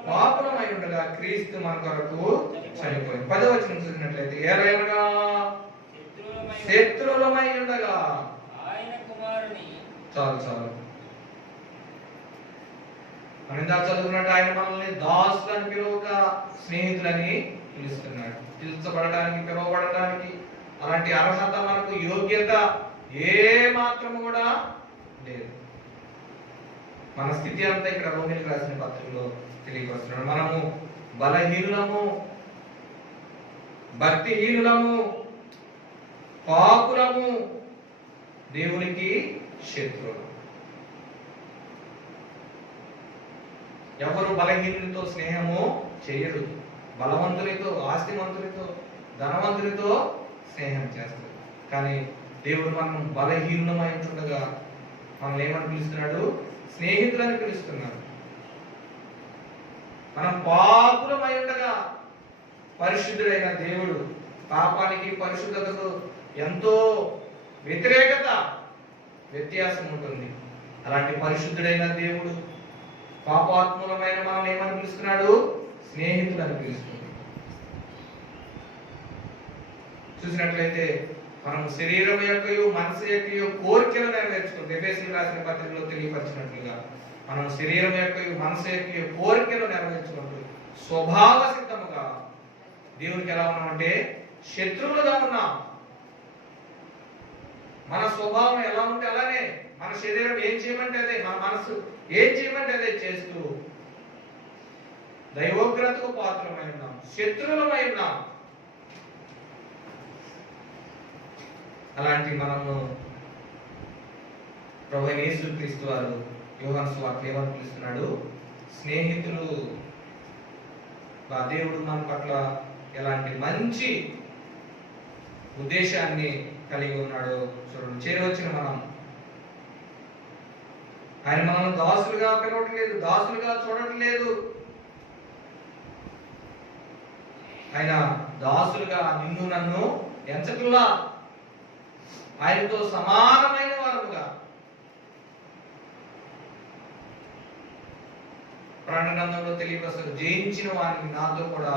పాపులమై ఉండగా క్రీస్తు మన కొరకు చనిపోయింది. 10వ వచనం చూసినట్లయితే, ఏలయనగా శత్రువులమై ఉండగా చాలు మనం ఇందా చదువుకున్నట్టు ఆయన మనల్ని దాసులని పిలువక స్నేహితులని పిలుస్తున్నాడు. పిలుచబడడానికి, పిలువబడడానికి అలాంటి అర్హత, మనకు యోగ్యత ఏ మాత్రము కూడా లేదు. మన స్థితి అంతా ఇక్కడ రోమిలికి రాసిన పత్రికలో తెలియపరుస్తున్నాడు. మనము బలహీనులము, భక్తిహీనులము, పాపులము, దేవునికి శత్రువులు. ఎవరు బలహీనులతో స్నేహము చేయరు. బలవంతులతో, ఆస్తిమంతులతో, ధనవంతులతో స్నేహం చేస్తారు. కానీ దేవుడు మనం బలహీనమై ఉంటుండగా మనల్ని ఏమని పిలుస్తున్నాడు? స్నేహితులని పిలుస్తున్నాడు. మనం పాపులమై ఉండగా పరిశుద్ధుడైన దేవుడు, పాపానికి పరిశుద్ధతకు ఎంతో వ్యత్యాసం ఉంటుంది. అలాంటి పరిశుద్ధుడైన దేవుడు పాపాత్ములమైన మనం ఏమని పిలుస్తున్నాడు? స్నేహితులని పిలుస్తున్నాడు. చూసినట్లయితే మనం శరీరం యొక్కయు మనసు యొక్కయు కోరికలు నెరవేర్చుకుంటే, ఎఫెసీయులకు రాసిన పత్రికలో తెలియపరిచినట్లుగా మనం శరీరం యొక్కయు మనసు యొక్కయు కోరికలు నెరవేర్చుకుంటూ స్వభావ సిద్ధముగా దేవునికి ఎలా ఉన్నామంటే శత్రువులుగా ఉన్నాం. మన స్వభావం ఎలా ఉంటే అలానే, మన శరీరం ఏం చేయమంటే అదే, మన మనసు ఏం చేయమంటే అదే చేస్తూ దైవోగ్రతకు పాత్రమై ఉన్నాం, శత్రువులమై ఉన్నాం. అలాంటి మనము ప్రభువైన యేసుక్రీస్తు వారు యోహాను సువార్తలో ఏమని పిలుస్తున్నాడు? స్నేహితులు. దేవుడు మన పట్ల ఎలాంటి మంచి ఉద్దేశాన్ని కలిగి ఉన్నాడు చూడండి. చేరవచ్చిన మనం, ఆయన మనల్ని దాసులుగా పిలవట్లేదు, దాసులుగా చూడట్లేదు. ఆయన దాసులుగా నిన్ను నన్ను ఎంచకుల్లా ఆయనతో సమానమైన వారముగా, ప్రాణగ్రంథంలో తెలియపరుస్తారు, జయించిన వారిని నాతో కూడా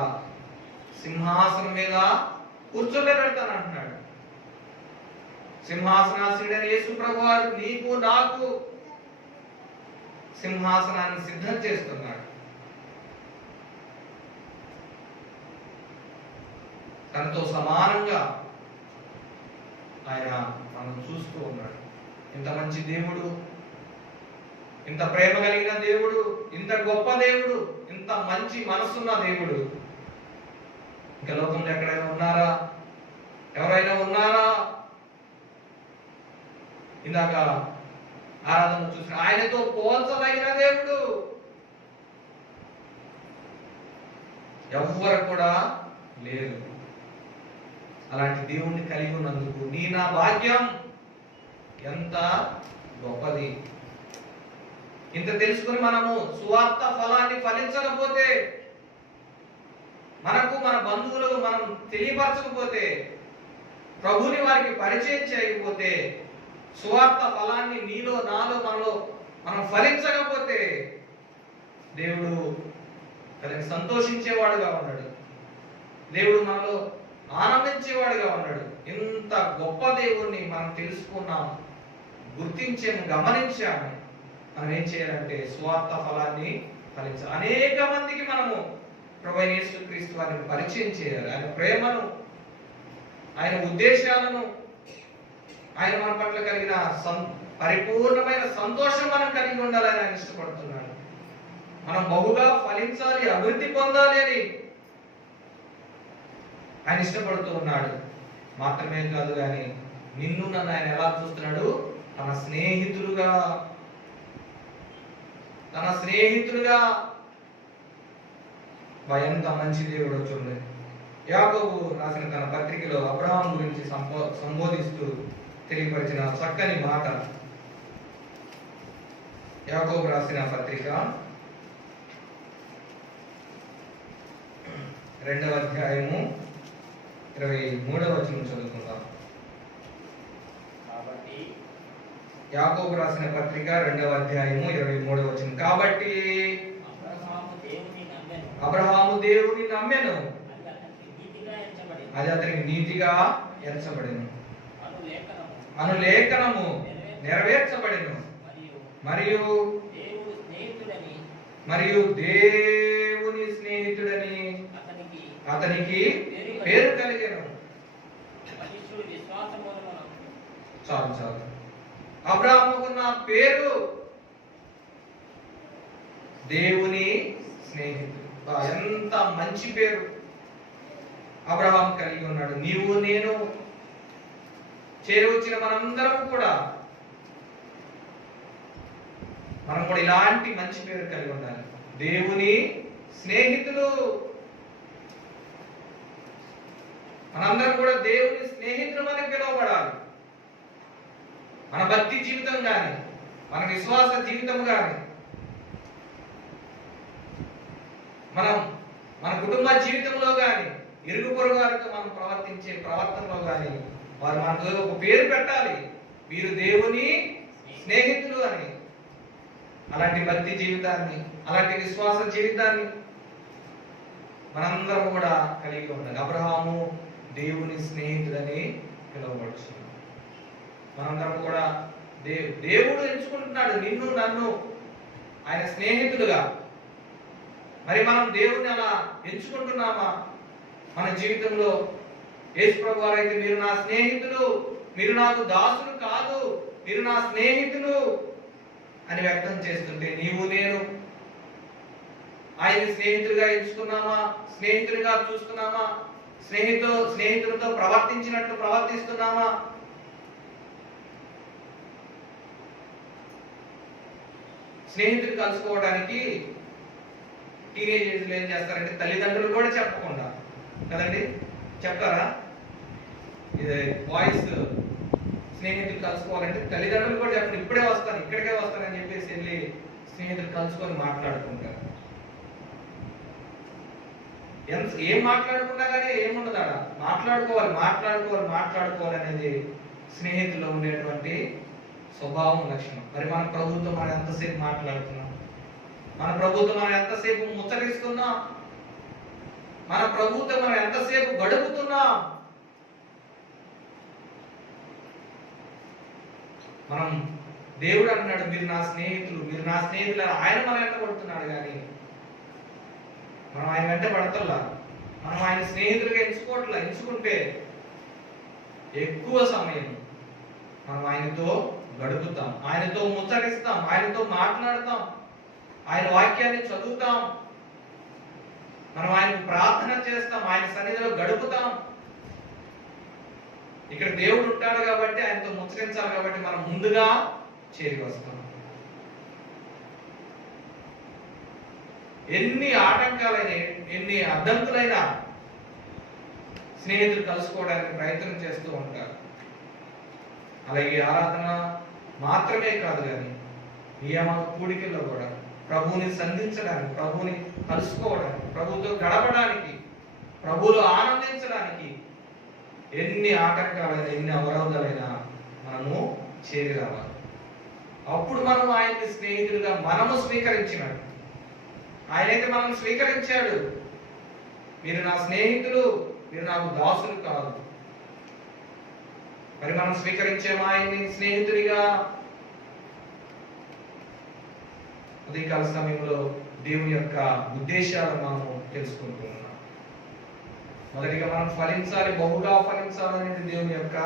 సింహాసనం మీద కూర్చోబెడతాను అంటున్నాడు. సింహాసనాసీనుడైన యేసు ప్రభువారు నీకు నాకు సింహాసనాన్ని సిద్ధం చేస్తున్నాడు. తనతో సమానంగా ఆయన మనం చూస్తూ ఉన్నాడు. ఇంత మంచి దేవుడు, ఇంత ప్రేమ కలిగిన దేవుడు, ఇంత గొప్ప దేవుడు, ఇంత మంచి మనసున్న దేవుడు ఇంకా లోకంలో ఎక్కడైనా ఉన్నారా? ఎవరైనా ఉన్నారా? ఇందాక ఆరాధన చూసిన ఆయనతో పోల్చదగిన దేవుడు ఎవ్వరు కూడా లేరు. అలాంటి దేవుణ్ణి కలిగి ఉన్నందుకు నీ నా భాగ్యం ఎంత గొప్పది. ఇంత తెలుసుకుని మనము సువార్త ఫలాన్ని ఫలించకపోతే, మనకు మన బంధువులకు మనం తెలియపరచకపోతే, ప్రభుని వారికి పరిచయం చేయకపోతే, సువార్త ఫలాన్ని నీలో నాలో మనలో మనం ఫలించకపోతే దేవుడు దానికి సంతోషించేవాడుగా ఉన్నాడు. దేవుడు మనలో ఆనందించేవాడుగా ఉన్నాడు. ఇంత గొప్ప దేవుణ్ణి మనం తెలుసుకున్నాం, గుర్తించాము, గమనించాము. మనం ఏం చేయాలంటే సువార్త ఫలాన్ని ఫలించాలి. అనేక మందికి మనము ప్రభువైన యేసుక్రీస్తు వారిని పరిచయం చేయాలి. ఆయన ప్రేమను, ఆయన ఉద్దేశాలను, ఆయన మన పట్ల కలిగిన పరిపూర్ణమైన సంతోషం మనం కలిగి ఉండాలని ఆయన ఇష్టపడుతున్నాడు. మనం బహుగా ఫలించాలి, అభివృద్ధి పొందాలి అని ఆయన ఇష్టపడుతూ ఉన్నాడు. మాత్రమే కాదు కానీ నిన్ను నన్ను ఆయన ఎలా చూస్తున్నాడు? తన స్నేహితులుగా ఎంత మంచి దేవుడు చూడండి. యాకోబు రాసిన తన పత్రికలో అబ్రహాం గురించి సంబోధిస్తూ తెలియపరిచిన చక్కని మాట. యాకోబు రాసిన పత్రిక 2వ అధ్యాయము 23వ వచనం చదువుకుందాం. యాకోబు రాసిన పత్రిక 2వ అధ్యాయము 23వ వచనం. కాబట్టి అబ్రహాము దేవుని నమ్మెను, అది అతనికి నీతిగా ఎంచబడెను, అను లేఖనము నెరవేర్చబడెను, మరియు దేవుని స్నేహితుడని అతనికి పేరు కలిగెను. చాలు అబ్రహాముకున్న పేరు దేవుని స్నేహితుడు. ఎంత మంచి పేరు అబ్రహాం కలిగి ఉన్నాడు. నీవు నేను చేరవచ్చిన మనం కూడా ఇలాంటి మంచి పేరు కలిగి ఉండాలి. దేవుని స్నేహితులు. మనందరం కూడా దేవుని స్నేహితులు అని పిలువబడాలి. మన భక్తి జీవితం కానీ, మన విశ్వాస జీవితం కానీ, మన కుటుంబ జీవితంలో కానీ, ఇరుగు పొరుగు వారితో మనం ప్రవర్తించే ప్రవర్తనలో కానీ వారు మనకు ఒక పేరు పెట్టాలి, వీరు దేవుని స్నేహితులు అని. అలాంటి భక్తి జీవితాన్ని, అలాంటి విశ్వాస జీవితాన్ని మనందరం కూడా కలిగి ఉండాలి. అబ్రహాము దేవుని స్నేహితుడని పిలువబడుచున్నాడు. మనందరం కూడా దేవుడు ఎంచుకుంటున్నాడు నిన్ను నన్ను ఆయన స్నేహితులుగా. మరి మనం దేవుని అలా ఎంచుకుంటున్నామా? మన జీవితంలో యేసు ప్రభు వారు అయితే మీరు నా స్నేహితులు, మీరు నాకు దాసులు కాదు, మీరు నా స్నేహితులు అని వ్యక్తం చేస్తుంటే నీవు నేను ఆయన స్నేహితుడిగా ఎంచుకున్నామా? స్నేహితుడిగా చూస్తున్నామా? స్నేహితులతో ప్రవర్తించినట్లు ప్రవర్తిస్తున్నామా? స్నేహితులు కలుసుకోవడానికి టీనేజర్లు ఏం చేస్తారంటే తల్లిదండ్రులు కూడా చెప్పకుండా కదండి చెప్తారా? ఇది బాయ్స్ స్నేహితులు కలుసుకోవాలంటే తల్లిదండ్రులు కూడా చెప్పండి, ఇప్పుడే వస్తాను, ఇక్కడికే వస్తానని చెప్పేసి వెళ్ళి స్నేహితులు కలుసుకొని మాట్లాడుకుంటారు. ఏం మాట్లాడుకున్నా కానీ ఏముండదు ఆడ. మాట్లాడుకోవాలి అనేది స్నేహితుల్లో ఉండేటువంటి స్వభావం, లక్షణం. మరి మన ప్రభుత్వం మనం ఎంతసేపు మాట్లాడుతున్నాం? మన ప్రభుత్వం మనం ఎంతసేపు ముచ్చటిస్తున్నాం? మన ప్రభుత్వం మనం ఎంతసేపు గడుపుతున్నాం? మనం దేవుడు అన్నాడు మీరు నా స్నేహితులు ఆయన మనం వెంట పడుతున్నాడు కానీ మనం ఆయన వెంట పడతల్లా. మనం ఆయన స్నేహితులుగా ఎంచుకుంటే ఎక్కువ సమయం మనం ఆయనతో గడుపుతాం, ఆయనతో ముచ్చటిస్తాం, ఆయనతో మాట్లాడతాం, ఆయన వాక్యాన్ని చదువుతాం, మనం ఆయనకు ప్రార్థన చేస్తాం, ఆయన సన్నిధిలో గడుపుతాం. ఇక్కడ దేవుడు ఉంటాడు కాబట్టి ఆయనతో ముచ్చరించాలి కాబట్టి మనం ముందుగా చేరి వస్తాం. ఎన్ని ఆటంకాలైనా, ఎన్ని అడ్డంకులైనా స్నేహితులు కలుసుకోవడానికి ప్రయత్నం చేస్తూ ఉంటారు. అలాగే ఆరాధన మాత్రమే కాదు కానీ నియామక కూడికల్లో కూడా ప్రభువుని సంధించడానికి, ప్రభువుని కలుసుకోవడానికి, ప్రభువుతో గడపడానికి, ప్రభువులో ఆనందించడానికి ఎన్ని ఆటంకాలైనా ఎన్ని అవరోధాలైనా మనము చేరి రావాలి. అప్పుడు మనం ఆయన్ని స్నేహితులుగా మనము స్వీకరించినాడు. ఆయనైతే మనం స్వీకరించాడు. మీరు నా స్నేహితులు, మీరు నాకు దాసులు కాదు. మరి మనం స్వీకరించాము ఆయన్ని స్నేహితుడిగా. ఉదయకాల సమయంలో దేవుని యొక్క ఉద్దేశాలను మనం తెలుసుకుంటున్నాం. మొదటిగా మనం ఫలించాలి, బహుగా ఫలించాలనేది దేవుని యొక్క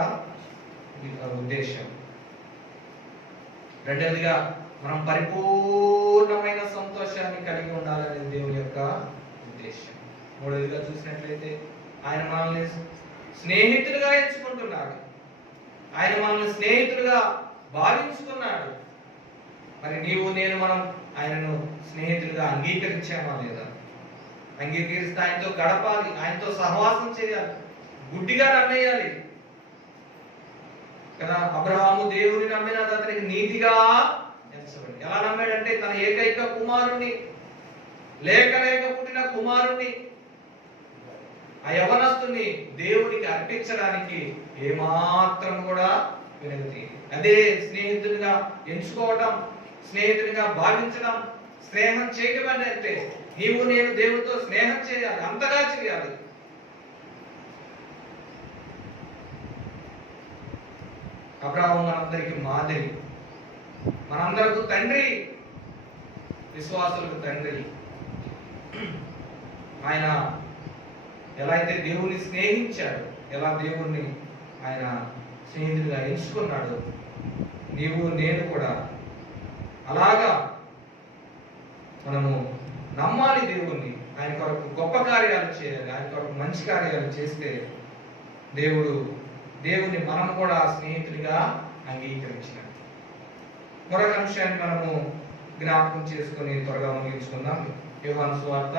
ఉద్దేశం. రెండవదిగా మనం పరిపూర్ణమైన సంతోషాన్ని కలిగి ఉండాలనేది దేవుని యొక్క ఉద్దేశం. మూడవదిగా చూసినట్లయితే ఆయన మనల్ని స్నేహితులుగా ఎంచుకుంటున్నాడు. ఆయన మనల్ని స్నేహితులుగా భావించుకున్నాడు. మరి నీవు నేను మనం ఆయనను స్నేహితులుగా అంగీకరించామా లేదా? అంగీకరిస్తే ఆయనతో గడపాలి, ఆయనతో సహవాసం చేయాలి, గుడ్డిగా నమ్మేయాలి కదా. అబ్రహాము దేవుని నమ్మినది అతనికి నీతిగా ఎంచబడింది. ఎలా నమ్మాడంటే తన ఏకైక కుమారుణ్ణి, లేక పుట్టిన కుమారుణ్ణి, ఆ యవనస్తుని దేవునికి అర్పించడానికి ఏమాత్రం కూడా వినతి. అదే స్నేహితునిగా ఎంచుకోవటం, స్నేహితునిగా భావించడం, స్నేహం చేయటం అంటే నీవు నేను దేవుడితో స్నేహం చేయాలి, అంతగా చేయాలి. అబ్రహాము మనందరికి మాదిరి, మనందరకు తండ్రి, విశ్వాసులకు తండ్రి. ఆయన ఎలా అయితే దేవుణ్ణి స్నేహించాడు, ఎలా దేవుణ్ణి ఆయన స్నేహితుడిగా ఎంచుకున్నాడు, నీవు నేను కూడా అలాగా మనము నమ్మాలి దేవుణ్ణి. ఆయన కొరకు గొప్ప కార్యాలు చేయాలి, ఆయన కొరకు మంచి కార్యాలు చేస్తే దేవుని మనం కూడా స్నేహితుడిగా అంగీకరించినాడు. మరొక అంశాన్ని మనము జ్ఞాపకం చేసుకుని త్వరగా ముగించుకుందాం. యోహాను సువార్త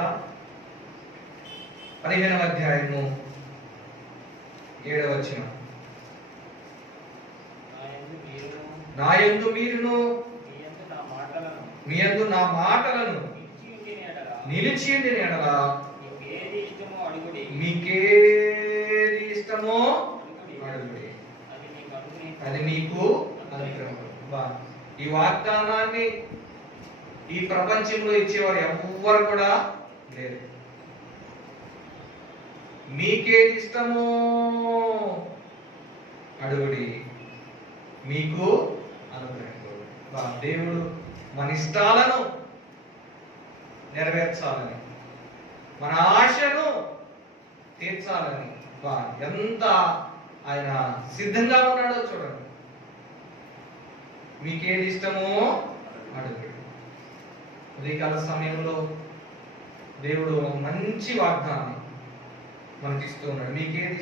15వ అధ్యాయము 7వ వచనం. నా యందు మీరును మీ యందు నా మాటలను నిలిచి ఉండిన యెడల మీకేది ఇష్టమో అడుగుడి, అది మీకు అనుగ్రహం. ఈ వాగ్దానాన్ని ఈ ప్రపంచంలో ఇచ్చేవారు ఎవ్వరు కూడా లేరు. మీకేది ఇష్టమో అడుగుడి, మీకు అనుగ్రహించబడు. దేవుడు మన ఇష్టాలను నెరవేర్చాలని, మన ఆశను తీర్చాలని ఎంత ఆయన సిద్ధంగా ఉన్నాడో చూడండి. మీకేది ఇష్టమో అడుగుడు. ఉదయకాల సమయంలో దేవుడు మంచి వాగ్దానం మనకిస్తూ ఉన్నాడు. మీకేది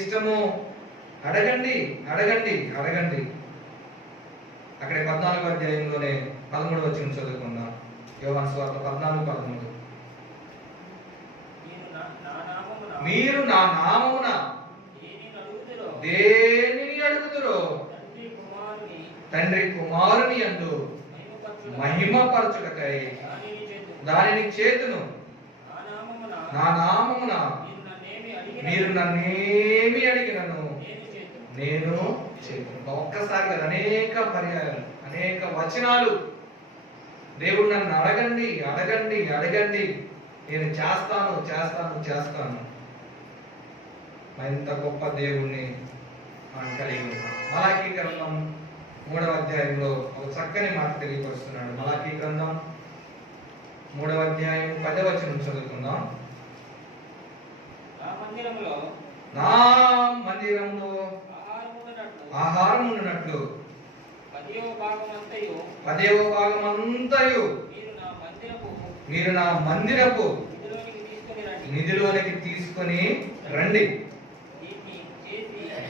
ఇష్టమో అడగండి, అడగండి, అడగండి. అక్కడే 14వ అధ్యాయంలోనే 13వ వచనం చదువుకుందాం. యోహాను సువార్త 14:13. మీరు నా నామమున దేనిని అడుగుదురో తండ్రి కుమారుని యందు మహిమపరచుటకై దానిని చేతును. నా నామమున మీరు నన్నేమి అడిగినను నేను చేతును. ఒక్కసారి కదా, అనేక పర్యాయాలు, అనేక వచనాలు దేవుడు నన్ను అడగండి, అడగండి, అడగండి, నేను చేస్తాను, చేస్తాను, చేస్తాను. ఎంత గొప్ప దేవుణ్ణి మనం కలిగి ఉన్నాం. మలాకీ గ్రంథం 3వ అధ్యాయంలో ఒక చక్కని మాట తెలియపరుస్తున్నాడు. మలాకీ గ్రంథం 3వ అధ్యాయం 10వ వచనం చదువుకుందాం. నా మందిరంలో ఆహారం ఉన్నట్లు 10వ భాగమంతయు మీరు నా మందిరపు నిధిలోనికి తీసుకొని రండి.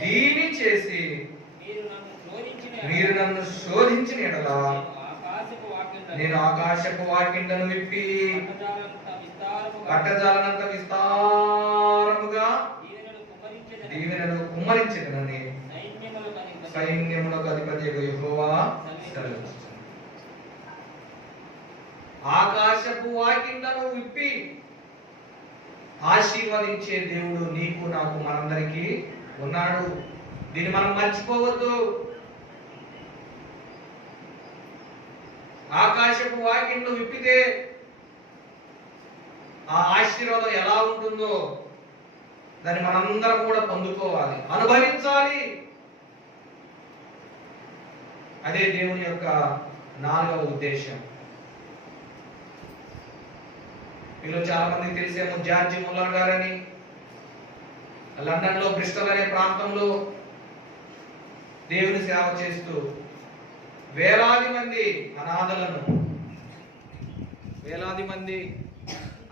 దీని చేసి మీరు నన్ను శోధించిన యెడల నేను ఆకాశపు వాకిండను విప్పి పట్టజాలనంత విస్తారముగా దీవెనలు కుమ్మరించెదనని సైన్యములకు అధిపతి యెహోవా సెలవిస్తుంది. ఆకాశపు వాకిళ్లను విప్పి ఆశీర్వదించే దేవుడు నీకు నాకు మనందరికీ ఉన్నాడు. దీన్ని మనం మర్చిపోవద్దు. ఆకాశపు వాకిళ్లు విప్పితే ఆ ఆశీర్వాదం ఎలా ఉంటుందో దాన్ని మనందరం కూడా పొందుకోవాలి, అనుభవించాలి. అదే దేవుని యొక్క 4వ ఉద్దేశం. మీలో చాలా మందికి తెలిసేమో జార్జి ముల్లర్ గారని, లండన్ లో బ్రిస్టల్ అనే ప్రాంతంలో దేవుని సేవ చేస్తూ వేలాది మంది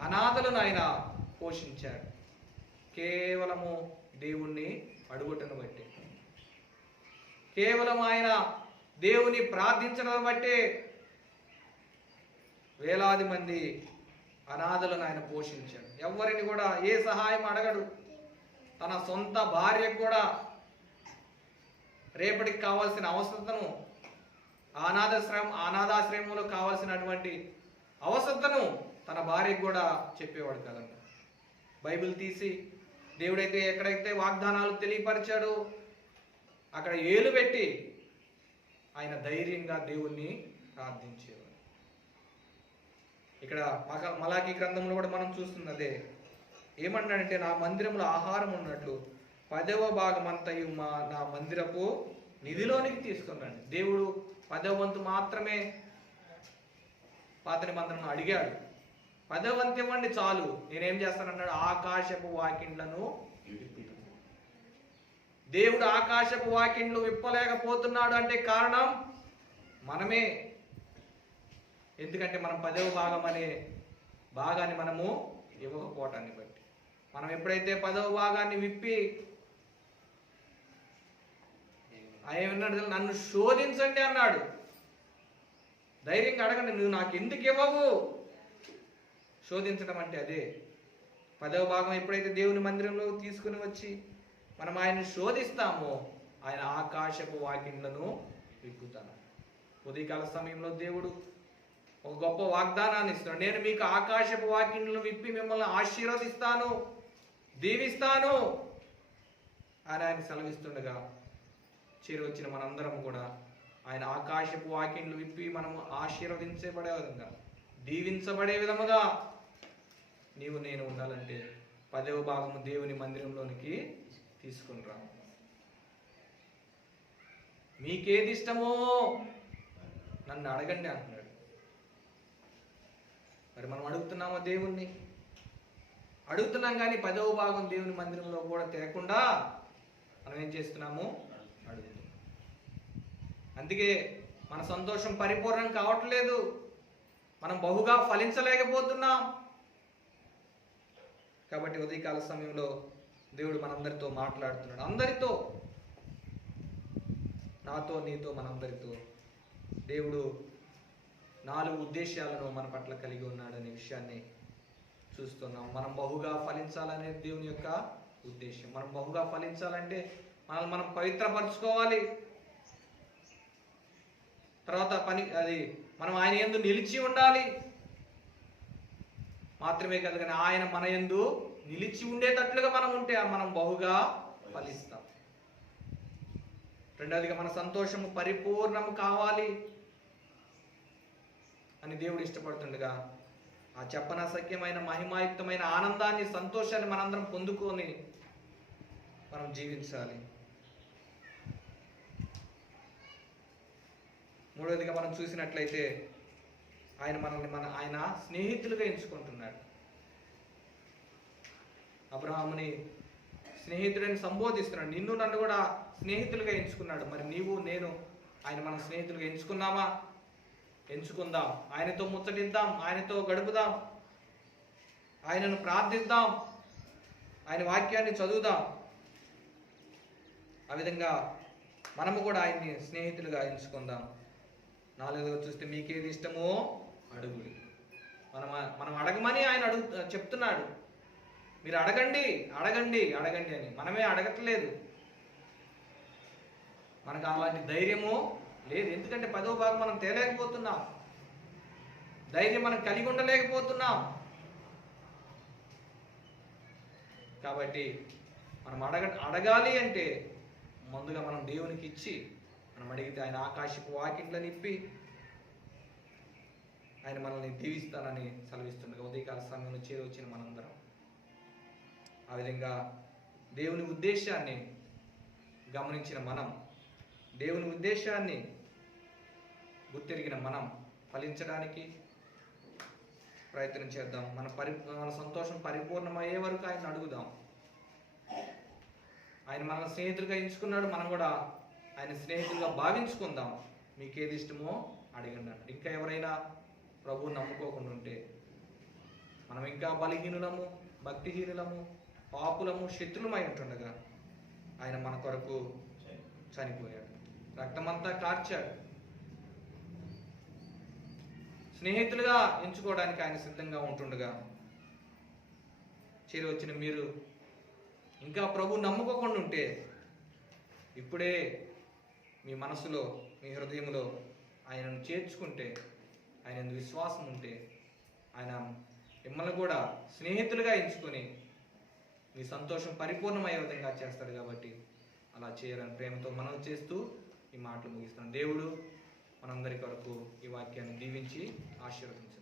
అనాథలను ఆయన పోషించాడు. కేవలము దేవుణ్ణి అడుగుటను బట్టి, కేవలం ఆయన దేవుని ప్రార్థించడం బట్టే వేలాది మంది అనాథలను ఆయన పోషించాడు. ఎవరిని కూడా ఏ సహాయం అడగడు. తన సొంత భార్యకు కూడా రేపటికి కావాల్సిన అవసరతను, అనాథాశ్రమంలో కావాల్సినటువంటి అవసరతను తన భార్యకు కూడా చెప్పేవాడు కదండి. బైబిల్ తీసి దేవుడైతే ఎక్కడైతే వాగ్దానాలు తెలియపరిచాడో అక్కడ ఏలు పెట్టి ఆయన ధైర్యంగా దేవుణ్ణి ప్రార్థించేవాడు. ఇక్కడ మలాకీ గ్రంథంలో కూడా మనం చూస్తున్నదే. ఏమన్నాడంటే, నా మందిరంలో ఆహారం ఉన్నట్లు 10వ భాగం అంతయు నా మందిరపు నిధిలోనికి తీసుకున్నాడు. దేవుడు 10వ వంతు మాత్రమే పాత నిబంధనను అడిగాడు. 10వ వంతు ఇవ్వండి చాలు, నేనేం చేస్తానన్నాడు, ఆకాశపు వాకిండ్లను విప్పుతాను. దేవుడు ఆకాశపు వాకిండ్లు విప్పలేకపోతున్నాడు అంటే కారణం మనమే. ఎందుకంటే మనం 10వ భాగం అనే భాగాన్ని మనము ఇవ్వకపోవటాన్ని బట్టి. మనం ఎప్పుడైతే 10వ భాగాన్ని విప్పి ఆయన నన్ను శోధించండి అన్నాడు, ధైర్యంగా అడగండి, నువ్వు నాకు ఎందుకు ఇవ్వవు. శోధించడం అంటే అదే. 10వ భాగం ఎప్పుడైతే దేవుని మందిరంలో తీసుకుని వచ్చి మనం ఆయన్ని శోధిస్తామో ఆయన ఆకాశపు వాకిండ్లను విప్పుతాను. ఉదయకాల సమయంలో దేవుడు ఒక గొప్ప వాగ్దానాన్ని ఇస్తున్నాడు. నేను మీకు ఆకాశపు వాకిండ్లను విప్పి మిమ్మల్ని ఆశీర్వదిస్తాను, దీవిస్తాను అని ఆయన సెలవిస్తుండగా చేరి వచ్చిన మనందరం కూడా ఆయన ఆకాశపు వాకిండ్లు విప్పి మనము ఆశీర్వదించబడే విధంగా, దీవించబడే విధముగా నీవు నేను ఉండాలంటే 10వ భాగము దేవుని మందిరంలోనికి తీసుకుని రా. మీకేది ఇష్టమో నన్ను అడగండి అంటున్నాడు. మరి మనం అడుగుతున్నామో దేవుణ్ణి? అడుగుతున్నాం కానీ 10వ భాగం దేవుని మందిరంలో కూడా తేకుండా మనం ఏం చేస్తున్నాము? అడుగుతున్నాం. అందుకే మన సంతోషం పరిపూర్ణం కావట్లేదు, మనం బహుగా ఫలించలేకపోతున్నాం. కాబట్టి ఉదయకాల సమయంలో దేవుడు మనందరితో మాట్లాడుతున్నాడు. అందరితో, నాతో నీతో మనందరితో దేవుడు 4 ఉద్దేశాలను మన పట్ల కలిగి ఉన్నాడనే విషయాన్ని చూస్తున్నాం. మనం బహుగా ఫలించాలనే దేవుని యొక్క ఉద్దేశం. మనం బహుగా ఫలించాలంటే మనం పవిత్రపరచుకోవాలి. తర్వాత మనం ఆయన యందు నిలిచి ఉండాలి. మాత్రమే కాదు కానీ ఆయన మన యందు నిలిచి ఉండేటట్లుగా మనం ఉంటే మనం బహుగా ఫలిస్తాం. రెండవదిగా మన సంతోషము పరిపూర్ణము కావాలి అని దేవుడు ఇష్టపడుతుండగా ఆ చెప్పనసఖ్యమైన మహిమాయుక్తమైన ఆనందాన్ని, సంతోషాన్ని మనందరం పొందుకొని మనం జీవించాలి. మూడవదిగా మనం చూసినట్లయితే ఆయన మనల్ని ఆయన స్నేహితులుగా ఎంచుకుంటున్నాడు. అబ్రహాముని స్నేహితుడని సంబోధిస్తున్నాడు. నిన్ను నన్ను కూడా స్నేహితులుగా ఎంచుకున్నాడు. మరి నీవు నేను ఆయన మనం స్నేహితులుగా ఎంచుకున్నామా? ఎంచుకుందాం. ఆయనతో ముచ్చటిద్దాం, ఆయనతో గడుపుదాం, ఆయనను ప్రార్థిద్దాం, ఆయన వాక్యాన్ని చదువుదాం. ఆ విధంగా మనము కూడా ఆయన్ని స్నేహితులుగా ఎంచుకుందాం. 4వదిగా చూస్తే మీకేది ఇష్టమో అడుగుడి. మనం అడగమని ఆయన చెప్తున్నాడు. మీరు అడగండి అడగండి అడగండి అని. మనమే అడగట్లేదు. మనకు అలాంటి ధైర్యము లేదు. ఎందుకంటే 10వ భాగం మనం తేలేకపోతున్నాం, ధైర్యం మనం కలిగి ఉండలేకపోతున్నాం. కాబట్టి మనం అడగాలి అంటే ముందుగా మనం దేవునికి ఇచ్చి, మనం అడిగితే ఆయన ఆకాశపు వాకిట్లను ఇప్పి ఆయన మనల్ని దీవిస్తానని సెలవిస్తుండగా ఉదయకాల సమయంలో చేరొచ్చిన మనందరం ఆ విధంగా దేవుని ఉద్దేశాన్ని గమనించిన మనం, దేవుని ఉద్దేశాన్ని గుర్తెరిగిన మనం ఫలించడానికి ప్రయత్నం చేద్దాం. మన సంతోషం పరిపూర్ణమయ్యే వరకు ఆయన అడుగుదాం. ఆయన మన స్నేహితులుగా ఎంచుకున్నాడు, మనం కూడా ఆయన స్నేహితులుగా భావించుకుందాం. మీకు ఏది ఇష్టమో అడగండి. ఇంకా ఎవరైనా ప్రభువుని నమ్ముకోకుండా ఉంటే, మనం ఇంకా బలహీనులము, భక్తిహీనులము, పాపులము, శత్రులమై ఉంటుండగా ఆయన మన కొరకు చనిపోయాడు, రక్తమంతా కార్చాడు. స్నేహితులుగా ఎంచుకోవడానికి ఆయన సిద్ధంగా ఉంటుండగా చేరి వచ్చిన మీరు ఇంకా ప్రభు నమ్ముకోకుండా ఉంటే, ఇప్పుడే మీ మనసులో, మీ హృదయంలో ఆయనను చేర్చుకుంటే, ఆయన విశ్వాసం ఉంటే, ఆయన మిమ్మల్ని కూడా స్నేహితులుగా ఎంచుకొని మీ సంతోషం పరిపూర్ణమయ్యే విధంగా చేస్తాడు. కాబట్టి అలా చేయాలని ప్రేమతో మనం చేస్తూ ఈ మాటలు ముగిస్తాం. దేవుడు మనందరి కొరకు ఈ వాక్యాన్ని దీవించి ఆశీర్వదించారు.